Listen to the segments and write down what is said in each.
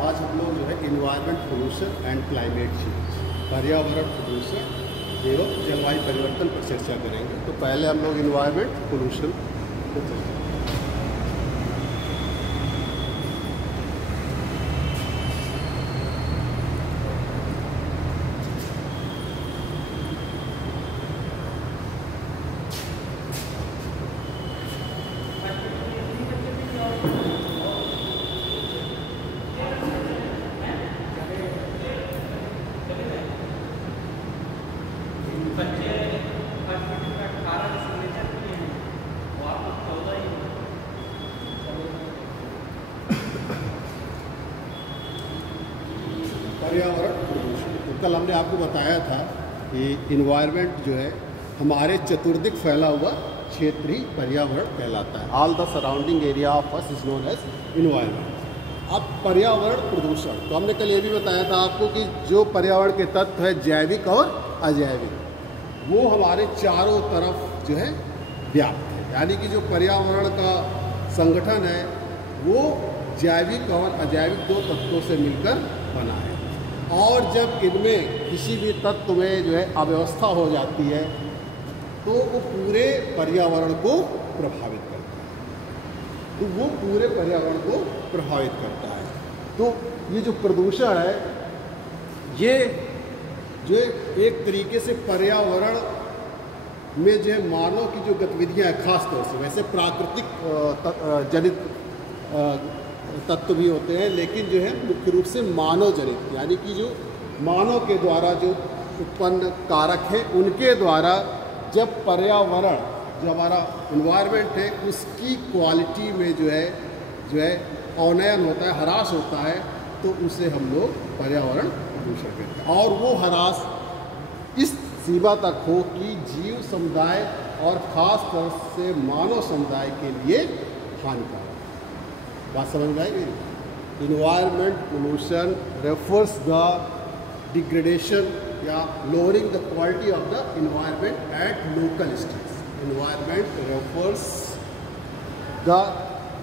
आज हम लोग जो है environment pollution and climate change, पर्यावरण प्रदूषण एवं जलवायु परिवर्तन पर चर्चा करेंगे। तो पहले हम लोग इन्वायरमेंट पोल्यूशन पर चर्चा करेंगे। पर्यावरण प्रदूषण, तो कल हमने आपको बताया था कि इन्वायरमेंट जो है हमारे चतुर्दिक फैला हुआ क्षेत्र ही पर्यावरण कहलाता है। All the surrounding area of us is known as environment. अब पर्यावरण प्रदूषण, तो हमने कल ये भी बताया था आपको कि जो पर्यावरण के तत्व है जैविक और अजैविक, वो हमारे चारों तरफ जो है व्याप्त है। यानी कि जो पर्यावरण का संगठन है वो जैविक और अजैविक दो तत्वों से मिलकर बना है। और जब इनमें किसी भी तत्व में जो है अव्यवस्था हो जाती है तो वो पूरे पर्यावरण को प्रभावित करता है। तो वो पूरे पर्यावरण को प्रभावित करता है। तो ये जो प्रदूषण है ये जो एक तरीके से पर्यावरण में जो है मानव की जो गतिविधियां हैं, खास तौर से वैसे प्राकृतिक जनित तत्व भी होते हैं, लेकिन जो है मुख्य रूप से मानव जनित, यानी कि जो मानव के द्वारा जो उत्पन्न कारक है उनके द्वारा जब पर्यावरण जो हमारा इन्वायरमेंट है उसकी क्वालिटी में जो है अवनयन होता है, ह्रास होता है, तो उसे हम लोग पर्यावरण प्रदूषण कहते हैं। और वो ह्रास इस सीमा तक हो कि जीव समुदाय और खास तौर से मानव समुदाय के लिए हानिकारक। बात समझ में आएगी? Environment pollution refers the degradation या lowering the quality of the environment at local stage. Environment refers the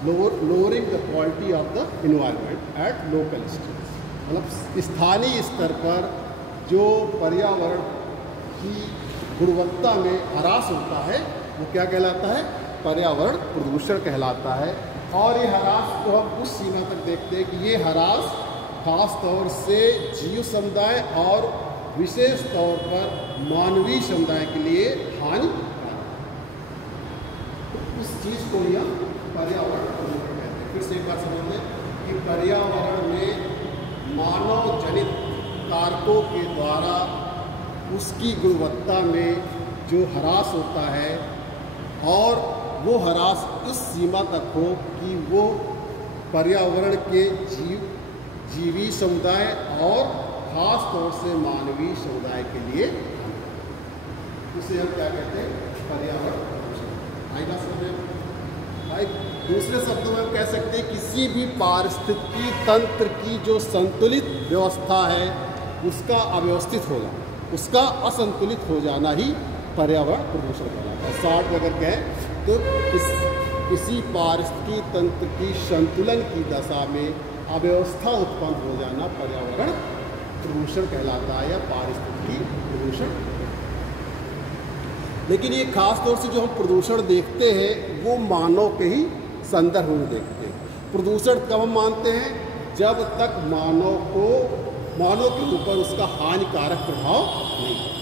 lowering the quality of the environment at local stage, मतलब स्थानीय स्तर पर जो पर्यावरण की गुणवत्ता में ह्रास होता है वो क्या कहलाता है? पर्यावरण प्रदूषण कहलाता है। और ये ह्रास को हम उस सीमा तक देखते हैं कि ये ह्रास खास तौर से जीव समुदाय और विशेष तौर पर मानवीय समुदाय के लिए हानिकारक है। तो उस चीज़ को ही हम पर्यावरण प्रदूषण कहते हैं। फिर से एक बार समझ लें कि पर्यावरण में मानव जनित कारकों के द्वारा उसकी गुणवत्ता में जो ह्रास होता है और वो ह्रास इस सीमा तक हो कि वो पर्यावरण के जीवी समुदाय और खास तौर से मानवीय समुदाय के लिए, उसे हम क्या कहते हैं? पर्यावरण प्रदूषण। आएगा समझ? दूसरे शब्दों में हम कह सकते हैं किसी भी पारिस्थितिकी तंत्र की जो संतुलित व्यवस्था है उसका अव्यवस्थित होना, उसका असंतुलित हो जाना ही पर्यावरण प्रदूषण कहलाता है। शॉर्ट में अगर कहें तो किसी पारिस्थितिकी तंत्र की संतुलन की दशा में अव्यवस्था उत्पन्न हो जाना पर्यावरण प्रदूषण कहलाता है या पारिस्थितिकी प्रदूषण। लेकिन ये खास तौर से जो हम प्रदूषण देखते हैं वो मानव के ही संदर्भ में देखते हैं। प्रदूषण कब हम मानते हैं? जब तक मानव के ऊपर उसका हानिकारक प्रभाव नहीं है।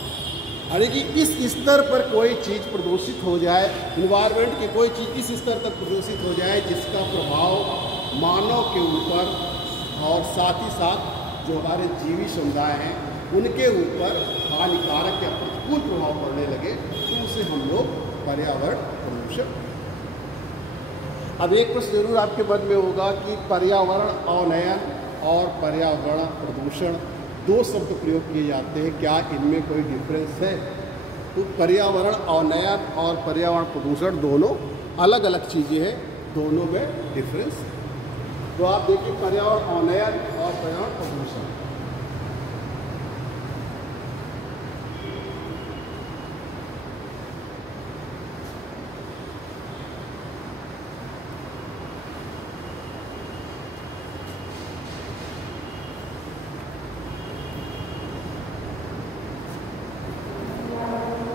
यानी कि इस स्तर पर कोई चीज़ प्रदूषित हो जाए, इन्वायरमेंट की कोई चीज़ इस स्तर तक प्रदूषित हो जाए जिसका प्रभाव मानव के ऊपर और साथ ही साथ जो हमारे जीवी समुदाय हैं उनके ऊपर हानिकारक या प्रतिकूल प्रभाव पड़ने लगे, तो उसे हम लोग पर्यावरण प्रदूषण। अब एक प्रश्न जरूर आपके मन में होगा कि पर्यावरण अवनयन और पर्यावरण प्रदूषण दो शब्द प्रयोग किए जाते हैं, क्या इनमें कोई डिफरेंस है? तो पर्यावरण अवनयन और पर्यावरण प्रदूषण दोनों अलग अलग चीज़ें हैं, दोनों में डिफरेंस है। तो आप देखिए पर्यावरण अवनयन और पर्यावरण प्रदूषण।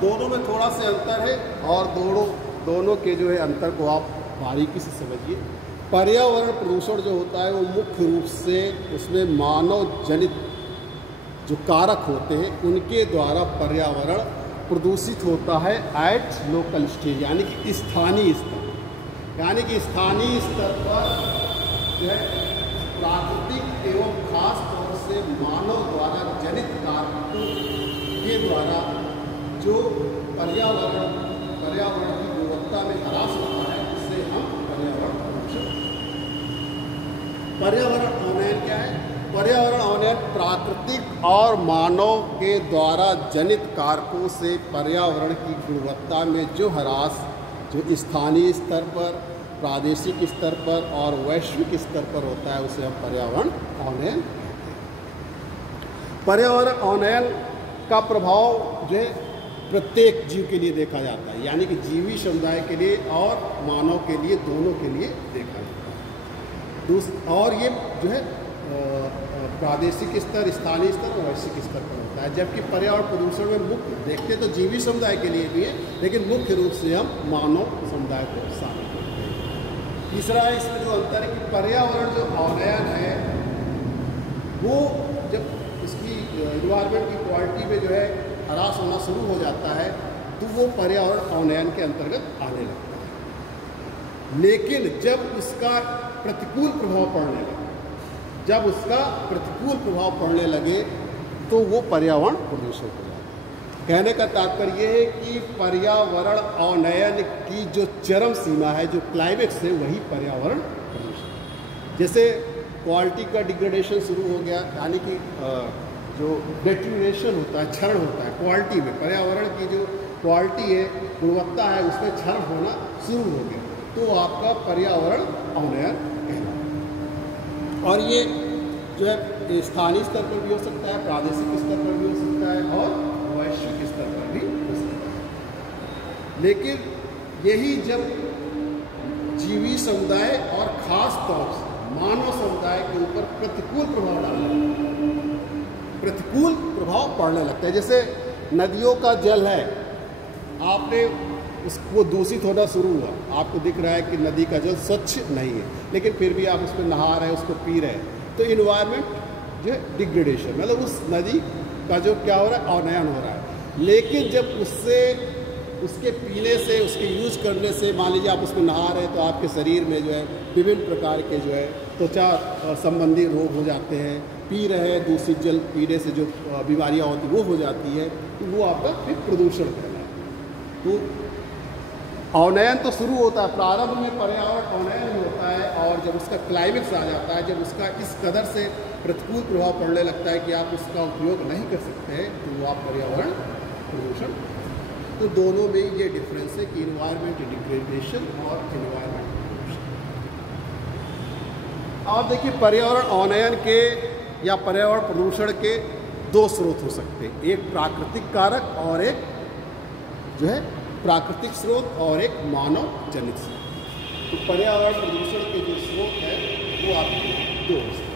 दोनों में थोड़ा सा अंतर है और दोनों के जो है अंतर को आप बारीकी से समझिए। पर्यावरण प्रदूषण जो होता है वो मुख्य रूप से उसमें मानव जनित जो कारक होते हैं उनके द्वारा पर्यावरण प्रदूषित होता है एट लोकल स्टेज, यानी कि स्थानीय स्तर, यानी कि स्थानीय स्तर पर जो है प्राकृतिक एवं खास तौर से मानव द्वारा जनित कारकों के द्वारा जो पर्यावरण की गुणवत्ता में ह्रास होता है, इससे हम पर्यावरण प्रदूषण। पर्यावरण अवनयन क्या है? पर्यावरण अवनयन प्राकृतिक और मानव के द्वारा जनित कारकों से पर्यावरण की गुणवत्ता में जो ह्रास जो स्थानीय स्तर पर, प्रादेशिक स्तर पर और वैश्विक स्तर पर होता है, उसे हम पर्यावरण अवनयन कहते हैं। पर्यावरण अवनयन का प्रभाव जो है प्रत्येक जीव के लिए देखा जाता है, यानी कि जीवी समुदाय के लिए और मानव के लिए, दोनों के लिए देखा जाता है। और ये जो है प्रादेशिक स्तर, स्थानीय स्तर और वैश्विक स्तर पर होता है। जबकि पर्यावरण प्रदूषण में मुख्य देखते तो जीवी समुदाय के लिए भी है, लेकिन मुख्य रूप से हम मानव समुदाय को शामिल करते हैं। तीसरा है इसमें जो अंतर है कि पर्यावरण जो अवनयन है वो जब इसकी इन्वायरमेंट की क्वालिटी में जो है ह्रास होना शुरू हो जाता है तो वो पर्यावरण अवनयन के अंतर्गत आने लगता है। लेकिन जब उसका प्रतिकूल प्रभाव पड़ने लगे, तो वो पर्यावरण प्रदूषण हो जाता है। कहने का तात्पर्य ये है कि पर्यावरण अवनयन की जो चरम सीमा है, जो क्लाइमेक्स है, वही पर्यावरण प्रदूषण। जैसे क्वालिटी का डिग्रेडेशन शुरू हो गया, यानी कि जो डेट्यूरेशन होता है, क्षरण होता है क्वालिटी में, पर्यावरण की जो क्वालिटी है, गुणवत्ता है, उसमें क्षरण होना शुरू हो गया, तो आपका पर्यावरण अवनयन कहलाता है। और ये जो है स्थानीय स्तर पर भी हो सकता है, प्रादेशिक स्तर पर भी हो सकता है और वैश्विक स्तर पर भी हो सकता है। लेकिन यही जब जीवी समुदाय और खास तौर से मानव समुदाय के ऊपर प्रतिकूल प्रभाव पड़ने लगता है। जैसे नदियों का जल है, आपने उसको दूषित होना शुरू हुआ, आपको दिख रहा है कि नदी का जल स्वच्छ नहीं है, लेकिन फिर भी आप उसमें नहा रहे हैं, उसको पी रहे हैं, तो इन्वायरमेंट जो है डिग्रेडेशन, मतलब उस नदी का जो क्या हो रहा है, अवनयन हो रहा है। लेकिन जब उसके पीने से, उसके यूज करने से, मान लीजिए आप उसमें नहा रहे हैं तो आपके शरीर में जो है विभिन्न प्रकार के जो है त्वचा संबंधी रोग हो जाते हैं, पी रहे हैं दूषित जल पीने से जो बीमारियां होती वो हो जाती है, तो वो आपका फिर प्रदूषण कहलाता है। तो अवनयन तो शुरू होता है, प्रारंभ में पर्यावरण अवनयन होता है, और जब उसका क्लाइमेक्स आ जाता है, जब उसका इस कदर से प्रतिकूल प्रभाव पड़ने लगता है कि आप उसका उपयोग नहीं कर सकते हैं, तो वो आप पर्यावरण प्रदूषण। तो दोनों में ये डिफरेंस है कि इन्वायरमेंट डिग्रेडेशन और इन्वायरमेंट प्रदूषण। आप देखिए पर्यावरण अवनयन के या पर्यावरण प्रदूषण के दो स्रोत हो सकते हैं, एक प्राकृतिक कारक और एक जो है प्राकृतिक स्रोत और एक मानव जनित स्रोत। तो पर्यावरण प्रदूषण के जो स्रोत है वो आपके दो हो सकते हैं।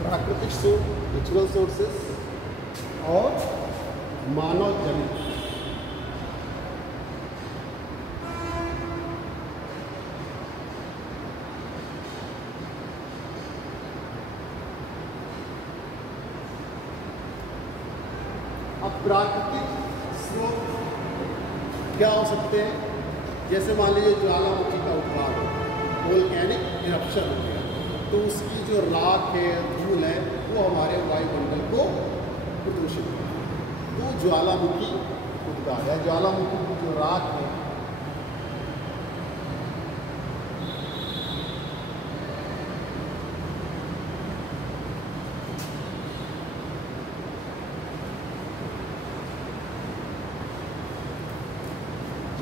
प्राकृतिक स्रोत, नेचुरल सोर्सेस और मानव जनित। अब प्राकृतिक स्रोत क्या हो सकते हैं? जैसे मान लीजिए ज्वालामुखी का उद्गार हो, वोल्केनिक इरप्शन हो गया, तो उसकी जो राख है, धूल है, वो हमारे वायुमंडल को प्रदूषित करती है। तो ज्वालामुखी उद्गार है, ज्वालामुखी की जो राख है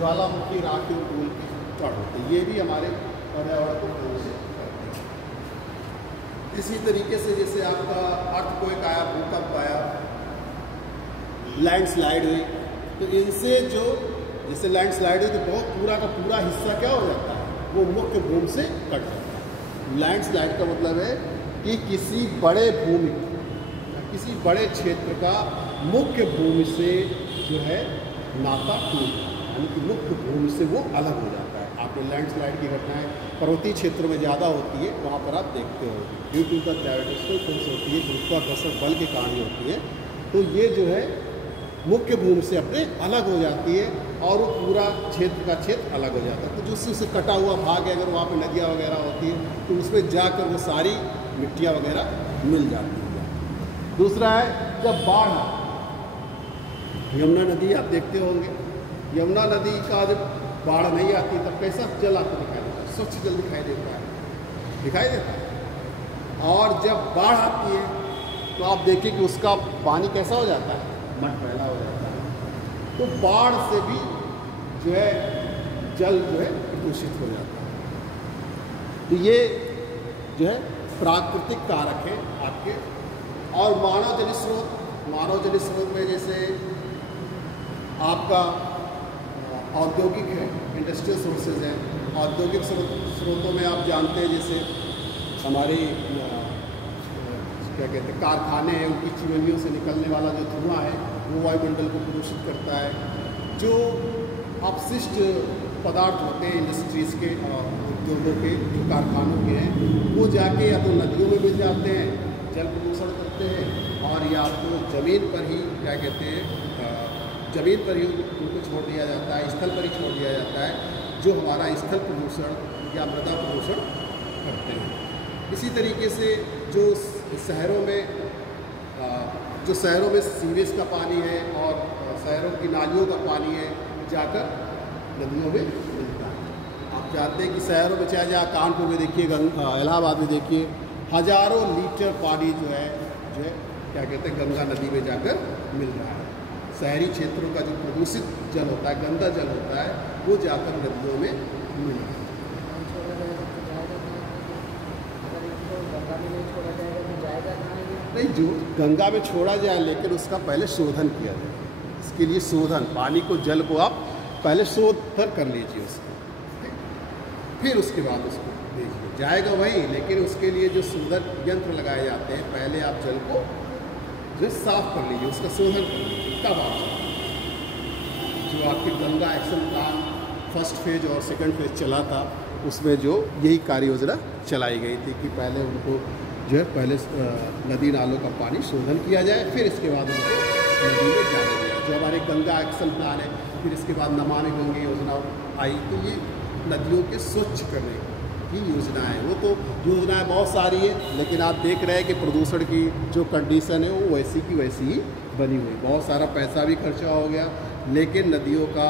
ज्वालामुखी, राख और धूल की कण होते हैं। ये भी हमारे पर्यावरण को प्रदूषित करते हैं। इसी तरीके से जैसे आपका अर्थक्वेक आया, भूकंप आया, लैंडस्लाइड हुई, तो इनसे जो जैसे लैंडस्लाइड हुई तो बहुत पूरा का पूरा हिस्सा क्या हो जाता है, वो मुख्य भूमि से कट जाता है। लैंडस्लाइड का मतलब है कि किसी बड़े भूमि, किसी बड़े क्षेत्र का मुख्य भूमि से जो है नाता टूट, यानी कि मुख्य भूमि से वो अलग हो जाता है। आपने लैंडस्लाइड की घटनाएं पर्वतीय क्षेत्रों में ज़्यादा होती है, वहाँ पर आप देखते हो due to the gravitational force होती है, गुरुत्वाकर्षण बल के कारण होती है। तो ये जो है मुख्य भूमि से अपने अलग हो जाती है और वो पूरा क्षेत्र का क्षेत्र अलग हो जाता है। तो जो उससे कटा हुआ भाग है, अगर वहाँ पे नदियाँ वगैरह होती है तो उसमें जाकर वो सारी मिट्टियाँ वगैरह मिल जाती है। दूसरा है जब बाढ़, यमुना नदी आप देखते होंगे, यमुना नदी का जब बाढ़ नहीं आती तब कैसा जल आपको दिखाई देता है, स्वच्छ जल दिखाई देता है। और जब बाढ़ आती है तो आप देखिए कि उसका पानी कैसा हो जाता है, मट फैला हो जाता है। तो बाढ़ से भी जो है जल जो है प्रदूषित हो जाता है। तो ये जो है प्राकृतिक कारक है आपके। और मानव जल स्रोत में जैसे आपका औद्योगिक है, इंडस्ट्रियल सोर्सेज हैं। औद्योगिक स्रोतों में आप जानते हैं जैसे हमारे क्या कहते हैं कारखाने हैं, उनकी चिमनियों से निकलने वाला जो धुआं है वो वायुमंडल को प्रदूषित करता है। जो अपशिष्ट पदार्थ होते हैं इंडस्ट्रीज़ के, उद्योगों के, जो कारखानों के हैं, वो जाके या तो नदियों में मिल जाते हैं, जल प्रदूषण करते हैं, और या तो ज़मीन पर ही क्या कहते हैं ज़मीन पर ही उनको छोड़ दिया जाता है, स्थल पर ही छोड़ दिया जाता है, जो हमारा स्थल प्रदूषण या मृदा प्रदूषण करते हैं। इसी तरीके से जो शहरों में सीवेज का पानी है और शहरों की नालियों का पानी है, जाकर नदियों में मिलता है। आप जानते हैं कि शहरों में चाहे जहाँ कानपुर में देखिए, इलाहाबाद में देखिए, हज़ारों लीटर पानी जो है क्या कहते हैं गंगा नदी में जाकर मिल रहा है। शहरी क्षेत्रों का जो प्रदूषित जल होता है, गंदा जल होता है, वो जाकर नदियों में मिल रहा है। नहीं, जो गंगा में छोड़ा जाए लेकिन उसका पहले शोधन किया जाए। इसके लिए शोधन, पानी को, जल को आप पहले शोधन कर लीजिए उसको, फिर उसके बाद उसको भेजिए, जाएगा वही, लेकिन उसके लिए जो शोधन यंत्र लगाए जाते हैं, पहले आप जल को जो साफ कर लीजिए, उसका शोधन कर लीजिए, तब आप जो आपकी Ganga action plan first phase और सेकंड फेज चला था, उसमें जो यही कार्य योजना चलाई गई थी कि पहले उनको जो है पहले नदी नालों का पानी शोधन किया जाए, फिर इसके बाद उनको नदी में जाने दिया। जो हमारे गंगा एक्शन प्लान है, फिर इसके बाद नमामि गंगे योजना आई, तो ये नदियों के स्वच्छ करने की योजना है। वो तो योजनाएं बहुत सारी है, लेकिन आप देख रहे हैं कि प्रदूषण की जो कंडीशन है वो वैसी की वैसी ही बनी हुई। बहुत सारा पैसा भी खर्चा हो गया, लेकिन नदियों का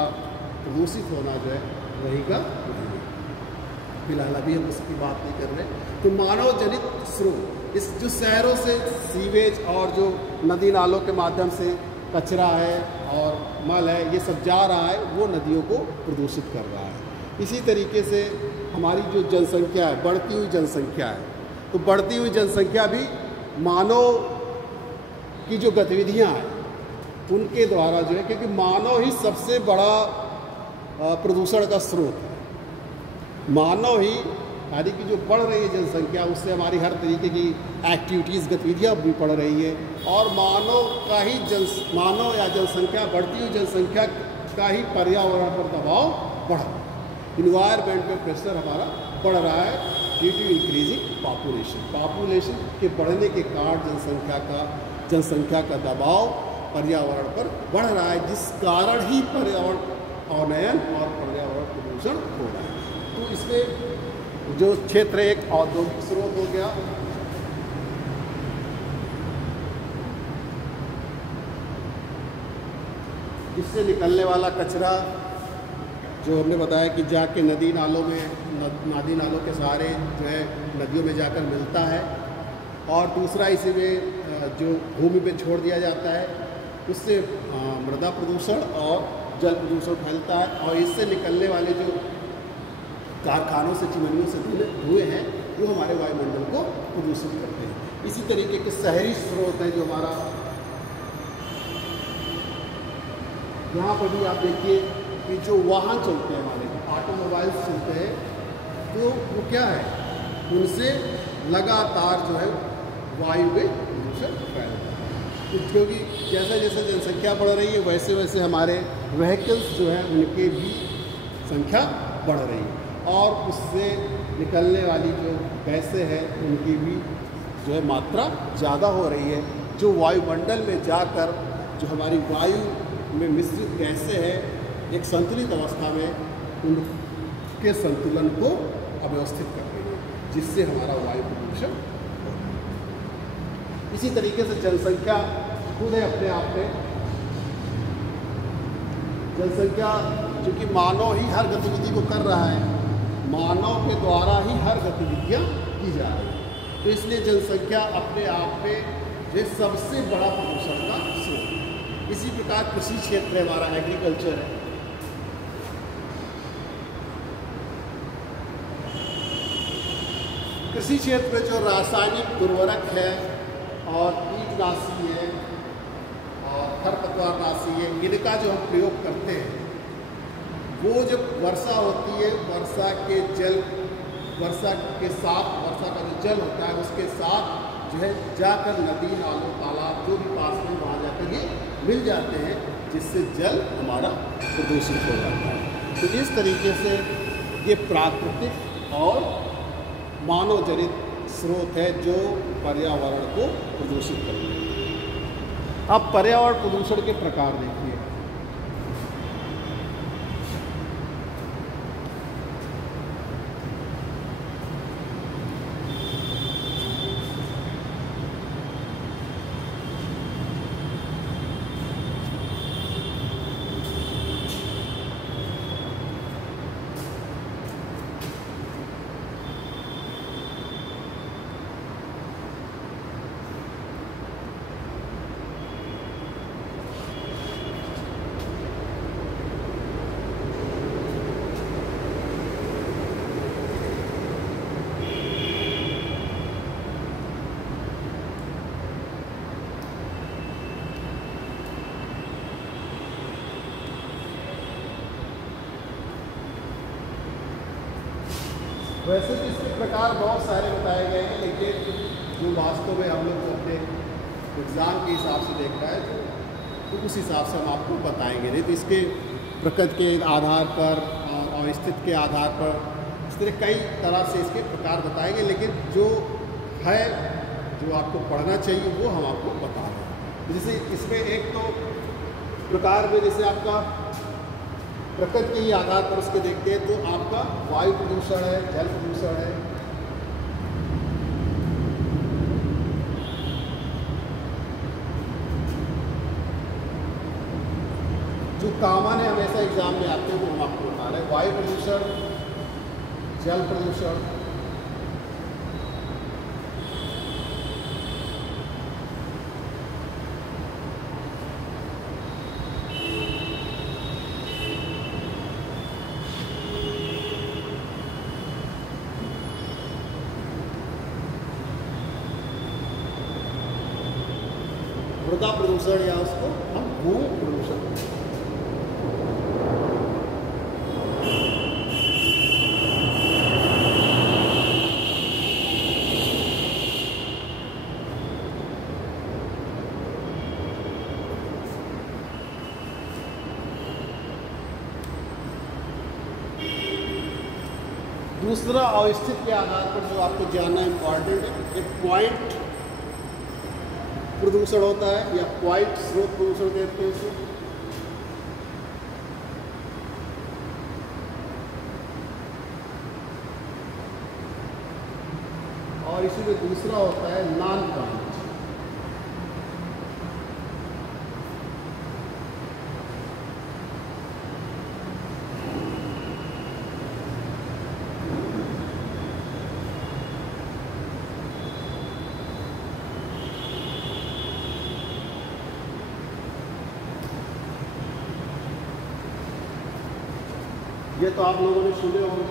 प्रदूषित होना जो है वही का वही। फिलहाल अभी हम उसकी बात नहीं कर रहे। तो मानव जनित स्रोत, इस जो शहरों से सीवेज और जो नदी नालों के माध्यम से कचरा है और मल है, ये सब जा रहा है, वो नदियों को प्रदूषित कर रहा है। इसी तरीके से हमारी जो जनसंख्या है, बढ़ती हुई जनसंख्या है, तो बढ़ती हुई जनसंख्या भी मानव की जो गतिविधियां हैं उनके द्वारा जो है, क्योंकि मानव ही सबसे बड़ा प्रदूषण का स्रोत है। मानव ही, यानी कि जो बढ़ रही है जनसंख्या, उससे हमारी हर तरीके की एक्टिविटीज़, गतिविधियाँ भी बढ़ रही है, और मानव या जनसंख्या, बढ़ती हुई जनसंख्या का ही पर्यावरण पर दबाव बढ़ रहा है। इन्वायरमेंट में प्रेशर हमारा बढ़ रहा है ड्यू टू इंक्रीजिंग पॉपुलेशन के बढ़ने के कारण जनसंख्या का दबाव पर्यावरण पर बढ़ रहा है, जिस कारण ही पर्यावरण अवनयन और पर्यावरण प्रदूषण हो रहा है। तो इसमें जो क्षेत्र एक औद्योगिक स्रोत हो गया, इससे निकलने वाला कचरा जो हमने बताया कि जाके नदी नालों के सहारे जो है नदियों में जाकर मिलता है, और दूसरा इसी में जो भूमि पे छोड़ दिया जाता है, उससे मृदा प्रदूषण और जल प्रदूषण फैलता है और इससे निकलने वाले जो कारखानों से, चिमनियों से धुएँ हैं वो हमारे वायुमंडल को प्रदूषित करते हैं। इसी तरीके के शहरी स्रोत है जो हमारा, यहाँ पर भी आप देखिए कि जो वाहन चलते हैं हमारे, ऑटोमोबाइल्स चलते हैं, तो वो क्या है, उनसे लगातार जो है वायु में प्रदूषण फैलता है। क्योंकि जैसे जैसे जनसंख्या बढ़ रही है वैसे वैसे हमारे व्हीकल्स जो है उनकी भी संख्या बढ़ रही है और उससे निकलने वाली जो गैसें हैं उनकी भी जो है मात्रा ज़्यादा हो रही है, जो वायुमंडल में जाकर जो हमारी वायु में मिश्रित गैसें हैं एक संतुलित अवस्था में उनके संतुलन को अव्यवस्थित कर रही है, जिससे हमारा वायु प्रदूषण हो रहा है। इसी तरीके से जनसंख्या खुद है अपने आप में, जनसंख्या चूँकि मानव ही हर गतिविधि को कर रहा है, मानव के द्वारा ही हर गतिविधियाँ की जा रही है, तो इसलिए जनसंख्या अपने आप में जो सबसे बड़ा प्रदूषण का स्रोत है। इसी प्रकार कृषि क्षेत्र है हमारा, एग्रीकल्चर है, कृषि क्षेत्र में जो रासायनिक उर्वरक है और कीटनाशी है और खरपतवारनाशी है, इनका जो हम प्रयोग करते हैं, वो जब वर्षा होती है, वर्षा के साथ वर्षा का जो जल होता है उसके साथ जो है जाकर नदी, नालों, तालाब जो भी पास में वहाँ जाकर ये मिल जाते हैं, जिससे जल हमारा प्रदूषित हो जाता है। तो इस तरीके से ये प्राकृतिक और मानव जनित स्रोत है जो पर्यावरण को प्रदूषित करते हैं। अब पर्यावरण प्रदूषण के प्रकार देखिए। वैसे तो इसके प्रकार बहुत सारे बताए गए हैं, लेकिन जो वास्तव में हम लोग अपने एग्ज़ाम के हिसाब से देख रहा है तो उस हिसाब से हम आपको बताएंगे। नहीं तो इसके प्रकृति के आधार पर और स्थिति के आधार पर इस तरह कई तरह से इसके प्रकार बताएंगे, लेकिन जो है जो आपको पढ़ना चाहिए वो हम आपको बता रहे हैं। जैसे इसमें एक तो प्रकार में जैसे आपका प्रकृति के ही आधार पर उसके देखते हैं तो आपका वायु प्रदूषण है, जल प्रदूषण है, जो कॉमन है हमेशा एग्जाम में आते हैं वो हम आपको बता रहे हैं। वायु प्रदूषण, जल प्रदूषण, मृदा प्रदूषण या उसको हम भू प्रदूषण। दूसरा अवस्थिति के आधार पर जो आपको जानना इम्पॉर्टेंट है, एक पॉइंट प्रदूषण होता है या पॉइंट स्रोत प्रदूषण कहते हैं इसे। और इसी में दूसरा होता है नॉन पॉइंट। ये तो आप लोगों ने सुने होंगे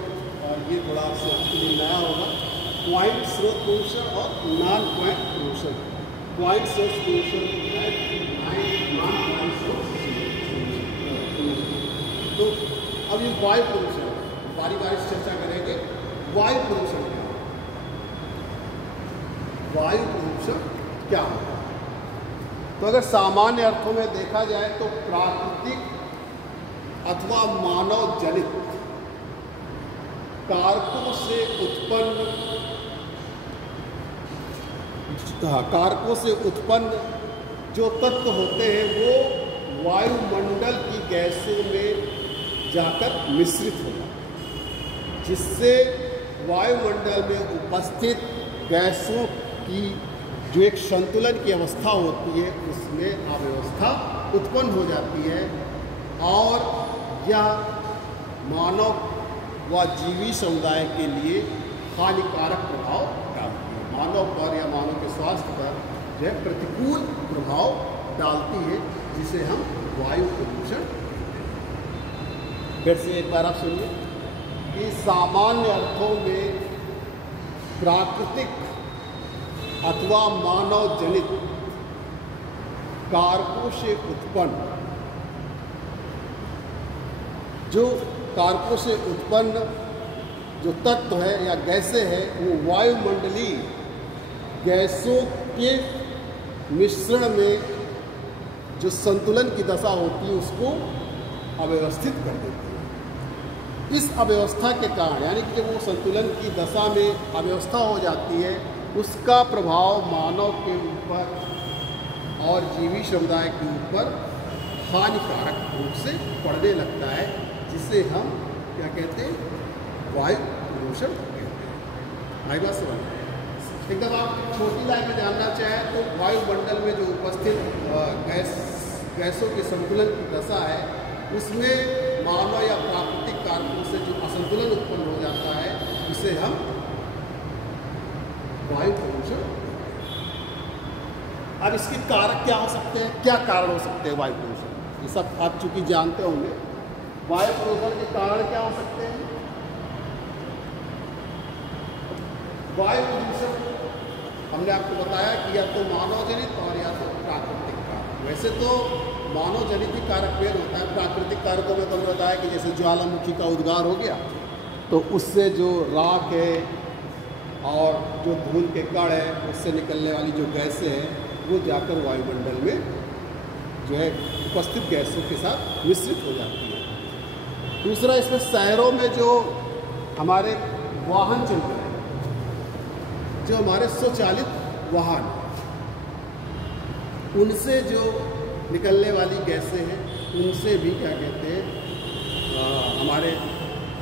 और ये थोड़ा आपसे आपके लिए नया होगा। पॉइंट स्रोत प्रदूषण और नॉन पॉइंट प्रदूषण। पॉइंट स्रोत प्रदूषण नॉन पॉइंट स्रोत। तो अब ये वायु प्रदूषण बारी बारी से चर्चा करेंगे। वायु प्रदूषण क्या है? वायु प्रदूषण क्या होता है? तो अगर सामान्य अर्थों में देखा जाए तो प्राकृतिक अथवा मानव जनित कारकों से उत्पन्न जो तत्व होते हैं वो वायुमंडल की गैसों में जाकर मिश्रित होगा, जिससे वायुमंडल में उपस्थित गैसों की जो एक संतुलन की अवस्था होती है उसमें अव्यवस्था उत्पन्न हो जाती है और यह मानव व जीवी समुदाय के लिए हानिकारक प्रभाव डालती है। मानव पर या मानव के स्वास्थ्य पर जो है प्रतिकूल प्रभाव डालती है, जिसे हम वायु प्रदूषण कहते हैं। फिर से एक बार आप सुनिए कि सामान्य अर्थों में प्राकृतिक अथवा मानव जनित कारकों से उत्पन्न जो तत्व है या गैसें हैं वो वायुमंडलीय गैसों के मिश्रण में जो संतुलन की दशा होती है उसको अव्यवस्थित कर देती है। इस अव्यवस्था के कारण यानी कि जब वो संतुलन की दशा में अव्यवस्था हो जाती है उसका प्रभाव मानव के ऊपर और जीवी समुदाय के ऊपर हानिकारक रूप से पड़ने लगता है, जिसे हम क्या कहते हैं? वायु प्रदूषण कहते हैं। आई बात समझ? एकदम आप छोटी लाइन में जानना चाहें तो वायुमंडल में जो उपस्थित गैसों के संतुलन की दशा है उसमें मानव या प्राकृतिक कारकों से जो असंतुलन उत्पन्न हो जाता है उसे हम वायु प्रदूषण। अब इसके कारक क्या हो सकते हैं? क्या कारण हो सकते हैं वायु प्रदूषण? ये सब आप चूंकि जानते होंगे। वायु प्रदूषण के कारण क्या हो सकते हैं? वायु प्रदूषण हमने आपको बताया कि या तो मानव जनित और या तो प्राकृतिक कारक। वैसे तो मानव जनित ही कारक मेन होता है। प्राकृतिक कारकों में तो हमने बताया कि जैसे ज्वालामुखी का उद्गार हो गया तो उससे जो राख है और जो धूल के कण है उससे निकलने वाली जो गैसें हैं वो जाकर वायुमंडल में जो है उपस्थित गैसों के साथ मिश्रित हो जाती है। दूसरा, इसमें शहरों में जो हमारे वाहन चल रहे हैं, जो हमारे स्वचालित वाहन, उनसे जो निकलने वाली गैसें हैं उनसे भी क्या कहते हैं हमारे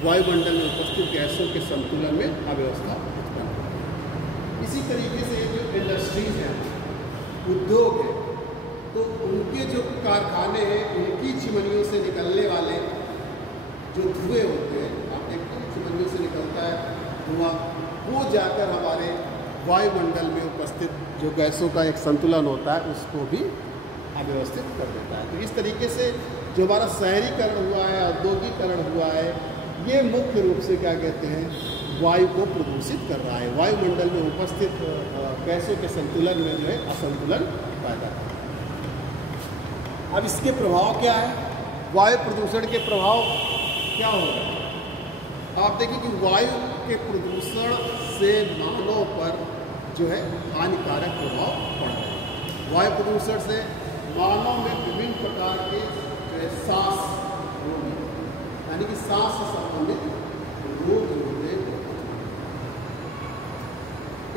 वायुमंडल में उपस्थित गैसों के संतुलन में अव्यवस्था उत्पन्न होती है। इसी तरीके से जो इंडस्ट्रीज हैं, उद्योग है, तो उनके जो कारखाने हैं उनकी चिमनियों से निकलने वाले जो धुएं होते हैं, आप देखते हैं चिमनियों से निकलता है धुआं, वो जाकर हमारे वायुमंडल में उपस्थित जो गैसों का एक संतुलन होता है उसको भी अव्यवस्थित कर देता है। तो इस तरीके से जो हमारा शहरीकरण हुआ है, औद्योगिकरण हुआ है, ये मुख्य रूप से क्या कहते हैं वायु को प्रदूषित कर रहा है। वायुमंडल में उपस्थित गैसों के संतुलन में जो है असंतुलन पैदा कर रहा है। अब इसके प्रभाव क्या है? वायु प्रदूषण के प्रभाव क्या होगा? आप देखिए कि वायु के प्रदूषण से मानव पर जो है हानिकारक प्रभाव पड़ रहा है। वायु प्रदूषण से मानव में विभिन्न प्रकार के जो है सांस रोग, यानी कि सांस से संबंधित रोग जो होते हैं।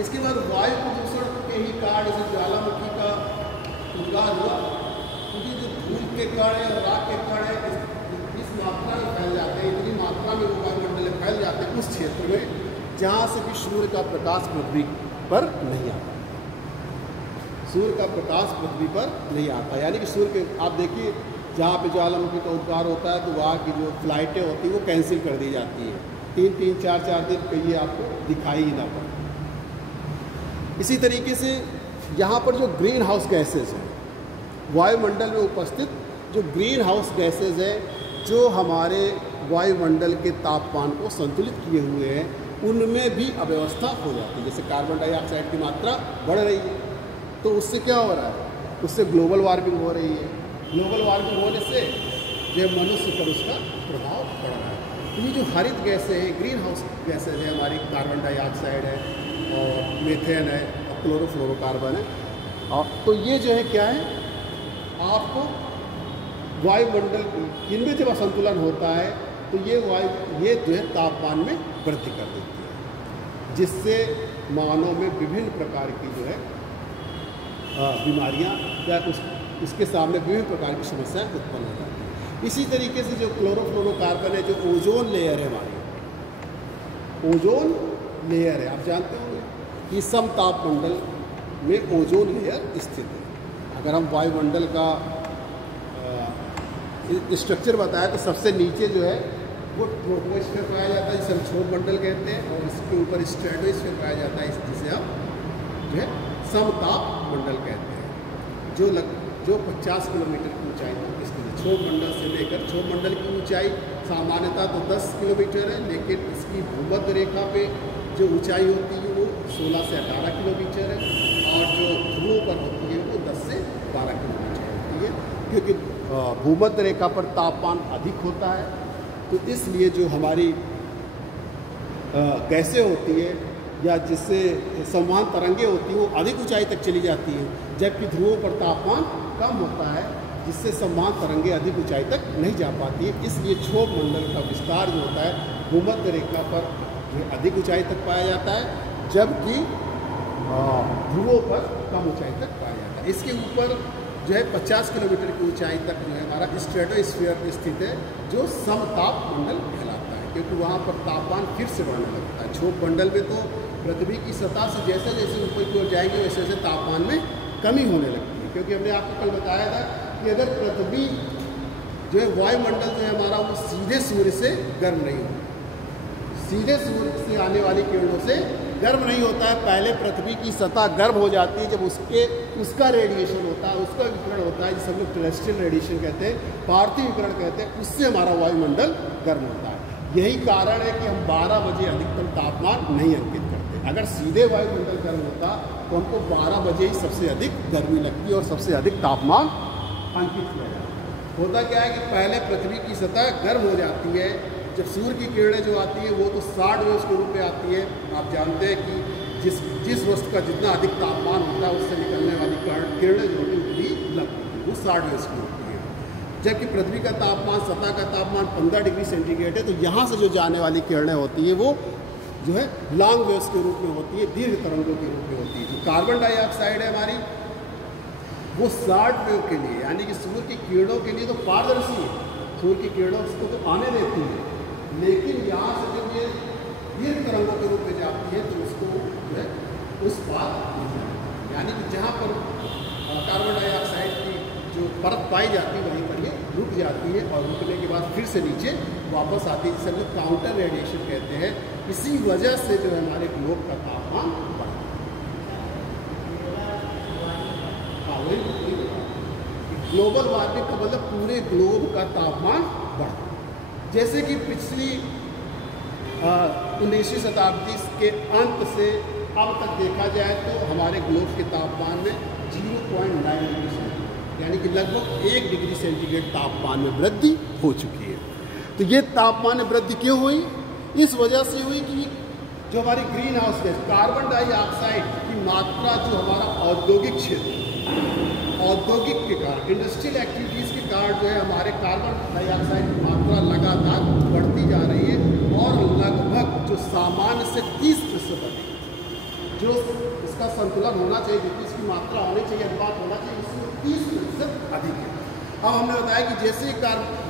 इसके बाद वायु प्रदूषण के ही कारण जैसे ज्वालामुखी का उद्गार हुआ, क्योंकि जो धूल के कण है, राख के कण है, इस मात्रा में फैल जाते हैं, इतनी मात्रा में वो वायुमंडल में फैल जाते हैं उस क्षेत्र में जहाँ से भी सूर्य का प्रकाश पृथ्वी पर नहीं आता। सूर्य का प्रकाश पृथ्वी पर नहीं आता, यानी कि सूर्य के आप देखिए जहाँ पे ज्वालामुखी का उद्गार होता है तो वहाँ की जो फ्लाइटें होती हैं वो कैंसिल कर दी जाती है। 3-3, 4-4 दिन पे ये आपको दिखाई ही ना पड़े। इसी तरीके से यहाँ पर जो ग्रीन हाउस गैसेज हैं, वायुमंडल में उपस्थित जो ग्रीन हाउस गैसेज हैं, जो हमारे वायुमंडल के तापमान को संतुलित किए हुए हैं उनमें भी अव्यवस्था हो जाती है। जैसे कार्बन डाइऑक्साइड की मात्रा बढ़ रही है तो उससे क्या हो रहा है, उससे ग्लोबल वार्मिंग हो रही है। ग्लोबल वार्मिंग होने से जो मनुष्य पर उसका प्रभाव पड़ रहा है। तो ये जो हरित गैसें हैं, ग्रीन हाउस गैसें हैं हमारी, कार्बन डाइऑक्साइड है और मीथेन है और क्लोरोफ्लोरोकार्बन है, और तो ये जो है क्या है, आपको वायुमंडल इनमें जब असंतुलन होता है तो ये जो है तापमान में वृद्धि कर देती है, जिससे मानव में विभिन्न प्रकार की जो है बीमारियां या उसके सामने विभिन्न प्रकार की समस्याएं उत्पन्न हो जाती हैं। इसी तरीके से जो क्लोरोफ्लोरोकार्बन है, जो ओजोन लेयर है हमारी, ओजोन लेयर है, आप जानते होंगे कि समतापमंडल में ओजोन लेयर स्थित है। अगर हम वायुमंडल का स्ट्रक्चर बताया तो सबसे नीचे जो है वो ट्रोपोस्फीयर पाया जाता है, जिसे हम क्षोभमंडल कहते हैं, और इसके ऊपर स्ट्रेटोस्फीयर पाया जाता है, जिसे हम जो है समतापमंडल कहते हैं, जो 50 किलोमीटर की ऊंचाई तक स्थित है। क्षोभमंडल से लेकर, क्षोभमंडल की ऊंचाई सामान्यतः तो 10 किलोमीटर है, लेकिन इसकी भूमध्य रेखा पे जो ऊंचाई होती है वो 16 से 18 किलोमीटर है, और जो ध्रुवों पर होती है वो 10 से 12 किलोमीटर होती है, क्योंकि भूमध्य रेखा पर तापमान अधिक होता है। तो इसलिए जो हमारी गैसें होती है या जिससे संवहन तरंगें होती हैं वो अधिक ऊंचाई तक चली जाती हैं, जबकि ध्रुवों पर तापमान कम होता है, जिससे संवहन तरंगें अधिक ऊंचाई तक नहीं जा पाती है। इसलिए क्षोभमंडल का विस्तार जो होता है भूमध्य रेखा पर जो अधिक ऊंचाई तक पाया जाता है, जबकि ध्रुवों पर कम ऊंचाई तक पाया जाता है। इसके ऊपर जो है 50 किलोमीटर की ऊंचाई तक जो है हमारा स्ट्रेटोस्फीयर स्थित है, जो समतापमंडल कहलाता है, क्योंकि वहाँ पर तापमान फिर से बढ़ने लगता है। क्षोभमंडल में तो पृथ्वी की सतह से जैसे जैसे ऊपर की ओर जाएंगे वैसे वैसे तापमान में कमी होने लगती है, क्योंकि हमने आपको कल बताया था कि अगर पृथ्वी जो है वायुमंडल जो है हमारा वो सीधे सूर्य से गर्म नहीं होता, सीधे सूर्य से आने वाली किरणों से गर्म नहीं होता है। पहले पृथ्वी की सतह गर्म हो जाती है जब उसका रेडिएशन होता है, उसका विकिरण होता है, जिसे हम लोग टेरेस्ट्रियल रेडिएशन कहते हैं, पार्थिव विकिरण कहते हैं, उससे हमारा वायुमंडल गर्म होता है। यही कारण है कि हम 12 बजे अधिकतम तापमान नहीं अंकित करते। अगर सीधे वायुमंडल गर्म होता तो हमको 12 बजे ही सबसे अधिक गर्मी लगती और सबसे अधिक तापमान अंकित किया जाता। होता क्या है कि पहले पृथ्वी की सतह गर्म हो जाती है, जब सूर्य की किरणें जो आती है वो तो 60 वेव्स के रूप में आती है। आप जानते हैं कि जिस वस्तु का जितना अधिक तापमान होता है उससे निकलने वाली किरणें जो होती है उतनी लगती है, वो 60 वेव्स की होती है। जबकि पृथ्वी का तापमान, सतह का तापमान 15 डिग्री सेंटीग्रेड है, तो यहाँ से जो जाने वाली किरणें होती हैं वो जो है लॉन्ग वेव्स के रूप में होती है, दीर्घ तरंगों के रूप में होती है। जो कार्बन डाइऑक्साइड है हमारी, वो 60 वेव के लिए, यानी कि सूर्य की किरणों के लिए तो पारदर्शी है, सूर्य की किरणों उसको तो आने देती है, लेकिन यहाँ से जब ये दीर्घ तरंगों के रूप में जाती है तो उसको जो है उस पार नहीं जाती, यानी कि जहाँ पर कार्बन डाइऑक्साइड की जो परत पाई जाती है वहीं पर ये रुक जाती है, और रुकने के बाद फिर से नीचे वापस आती है, जिसे हम लोग काउंटर रेडिएशन कहते हैं। इसी वजह से जो है हमारे ग्लोब का तापमान बढ़ता है। ग्लोबल वार्मिंग का मतलब पूरे ग्लोब का तापमान बढ़ता है। जैसे कि पिछली 19वीं शताब्दी के अंत से अब तक देखा जाए तो हमारे ग्लोब के तापमान में 0.9 डिग्री सेंटीग्रेड, यानी कि लगभग 1 डिग्री सेंटीग्रेड तापमान में वृद्धि हो चुकी है। तो ये तापमान में वृद्धि क्यों हुई? इस वजह से हुई कि जो हमारी green house gas carbon dioxide की मात्रा जो हमारा औद्योगिक क्षेत्र, औद्योगिक के कारण, इंडस्ट्रियल एक्टिविटीज़ के कारण जो है हमारे कार्बन डाइऑक्साइड की मात्रा लगातार बढ़ती जा रही है, और लगभग जो सामान्य से 30% अधिक जो इसका संतुलन होना चाहिए, जितनी इसकी मात्रा होनी चाहिए, अनुपात होना चाहिए, उसमें 30% अधिक है। अब हमने बताया कि जैसे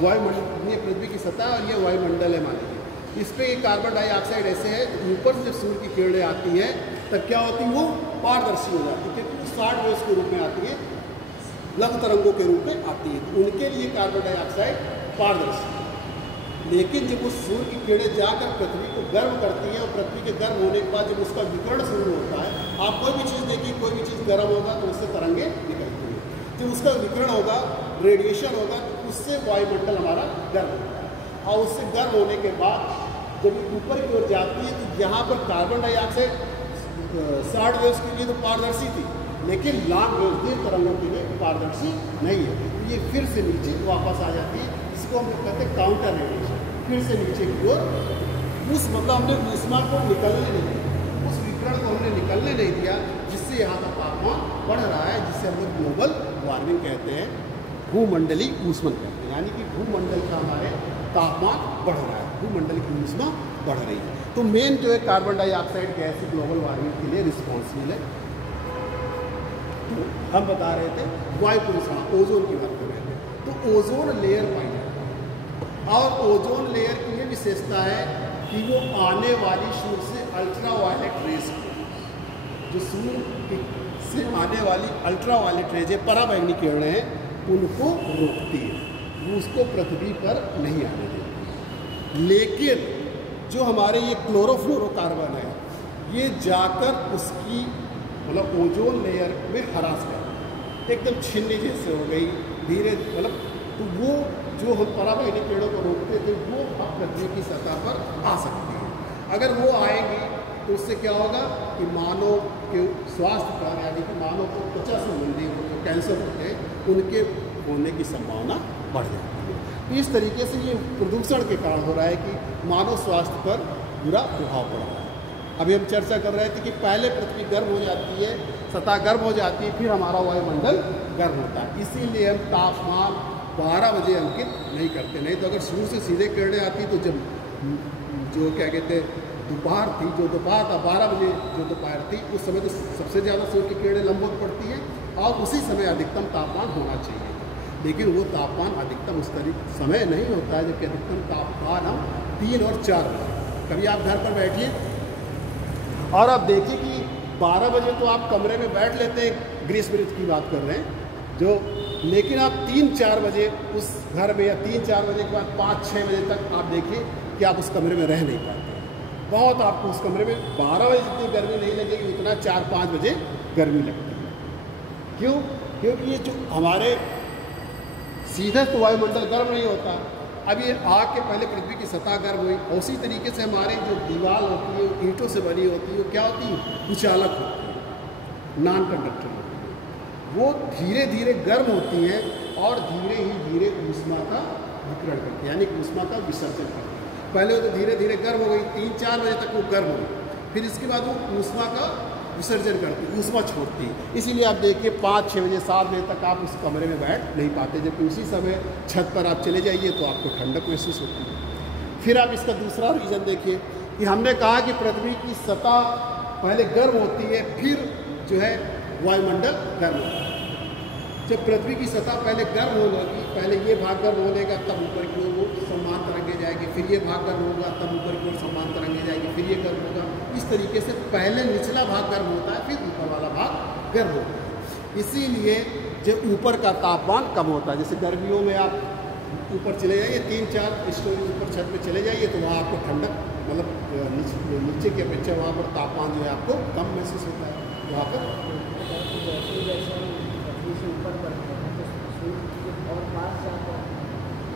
वायुमंडल, ये पृथ्वी की सतह और ये वायुमंडल है, मान लीजिए इस पर कार्बन डाइऑक्साइड ऐसे है, ऊपर से जब सूर्य की किरणें आती है तब क्या होती है, वो पारदर्शी हो जाती है, क्योंकि वो 60 वेव्स के रूप में आती है, लघु तरंगों के रूप में आती है, तो उनके लिए कार्बन डाइऑक्साइड पारदर्शी है। लेकिन जब उस सूर्य की किरणें जाकर पृथ्वी को गर्म करती है, और पृथ्वी के गर्म होने के बाद जब उसका विकिरण शुरू होता है, आप कोई भी चीज़ देखिए, कोई भी चीज़ गर्म होगा तो उससे तरंगे निकलती हैं, जब उसका विकिरण होगा, रेडिएशन होगा, तो उससे वायुमंडल हमारा गर्म होता है। और उससे गर्म होने के बाद जब ये ऊपर की ओर जाती है तो यहाँ पर कार्बन डाइऑक्साइड शॉर्ट वेव्स के लिए तो पारदर्शी थी, लेकिन लॉन्ग वेव्स दीर्घ तरंगों के लिए पारदर्शी नहीं है। तो ये फिर से नीचे वापस आ जाती है, इसको हम लोग कहते हैं काउंटर रेडिएशन। फिर से नीचे की ओर उस मतलब हमने ऊष्मा को निकलने नहीं दिया, उस विकिरण को हमने निकलने नहीं दिया, जिससे यहाँ का तापमान बढ़ रहा है, जिससे हम लोग ग्लोबल वार्मिंग कहते हैं, भूमंडलीय ऊष्मन कहते हैं। यानी कि भूमंडल का हमारे तापमान बढ़ रहा है, भूमंडल की ऊष्मा बढ़ रही है। तो मेन जो है carbon dioxide gas global warming के लिए रिस्पॉन्सिबल है। तो हम बता रहे थे वायु प्रदूषण, ओजोन की बात कर रहे थे। तो ओजोन लेयर पाई जाती है, और ओजोन लेयर की ये विशेषता है कि वो आने वाली सूर्य से अल्ट्रा वायलेट रेज को, जो सूर्य से आने वाली अल्ट्रा वायलेट रेज है, पराबैंगनी किरणें हैं, उनको रोकती है, वो उसको पृथ्वी पर नहीं आने देती। लेकिन जो हमारे ये क्लोरोफ्लोरोकार्बन है, ये जाकर उसकी मतलब ओजोन लेयर में हरास कर एकदम छीनने जैसे हो गई धीरे, मतलब तो वो जो हम पराबैंगनी किरणों को रोकते थे वो अब पृथ्वी की सतह पर आ सकती है। अगर वो आएंगी तो उससे क्या होगा कि मानव के स्वास्थ्य पर, यानी कि मानव को त्वचा संबंधी जो कैंसर होते हैं उनके होने की संभावना बढ़ जाती है। तो इस तरीके से ये प्रदूषण के कारण हो रहा है कि मानव स्वास्थ्य पर बुरा प्रभाव पड़ रहा है। अभी हम चर्चा कर रहे थे कि पहले पृथ्वी गर्म हो जाती है, सतह गर्म हो जाती है, फिर हमारा वायुमंडल गर्म होता है। इसीलिए हम तापमान 12 बजे अंकित नहीं करते, नहीं तो अगर सूर्य से सीधे किरणें आती तो जब जो क्या कहते हैं दोपहर थी, जो दोपहर था 12 बजे जो दोपहर थी, उस समय तो सबसे ज़्यादा सूर्य की किरणें लंबवत पड़ती हैं और उसी समय अधिकतम तापमान होना चाहिए। लेकिन वो तापमान अधिकतम उस तरीके समय नहीं होता है, जबकि अधिकतम तापमान हम 3 और 4 बजे। कभी आप घर पर बैठिए और आप देखिए कि 12 बजे तो आप कमरे में बैठ लेते हैं, ग्रीष्म ऋतु की बात कर रहे हैं जो, लेकिन आप 3-4 बजे उस घर में, या 3-4 बजे के बाद 5-6 बजे तक आप देखिए कि आप उस कमरे में रह नहीं पाते। बहुत आपको उस कमरे में 12 बजे जितनी गर्मी नहीं लगेगी, उतना 4-5 बजे गर्मी लगती है। क्यों? क्योंकि ये जो हमारे सीधे तो वायुमंडल गर्म नहीं होता, अब ये आग के पहले पृथ्वी की सतह गर्म हुई, और उसी तरीके से हमारे जो दीवार होती है वो ईंटों से बनी होती है, वो क्या होती है, कुचालक होती है, नॉन कंडक्टर होती है। वो धीरे धीरे गर्म होती हैं और धीरे ही धीरे ऊष्मा का विकिरण करती है, यानी कि ऊष्मा का विसर्जन करती है। पहले वो तो धीरे धीरे गर्म हो गई, 3-4 बजे तक वो गर्म हो गई, फिर इसके बाद वो ऊष्मा का विसर्जन करती, ऊष्मा छोड़ती है। इसीलिए आप देखिए 5-6 बजे 7 बजे तक आप उस कमरे में बैठ नहीं पाते, जबकि उसी समय छत पर आप चले जाइए तो आपको ठंडक महसूस होती है। फिर आप इसका दूसरा रीज़न देखिए कि हमने कहा कि पृथ्वी की सतह पहले गर्म होती है, फिर जो है वायुमंडल गर्म होता है। जब पृथ्वी की सतह पहले गर्म होगी, पहले ये भाग गर्म होगा तब ऊपर की ओर वो समान तरंगे जाएगी, फिर ये भाग गर्म होगा तब ऊपर की ओर समान तरंगे जाएगी, फिर ये गर्म होगा। इस तरीके से पहले निचला भाग गर्म होता है, फिर ऊपर वाला भाग गर्म होता है। इसीलिए जब ऊपर का तापमान कम होता है, जैसे गर्मियों में आप ऊपर चले जाइए, 3-4 स्टोरी ऊपर छत पे चले जाइए तो वहाँ आपको ठंडक, मतलब नीचे की अपेक्षा वहाँ पर तापमान जो है आपको कम महसूस होता है। वहाँ पर ऊपर बढ़ते हैं तो सूर्य और पास जाता है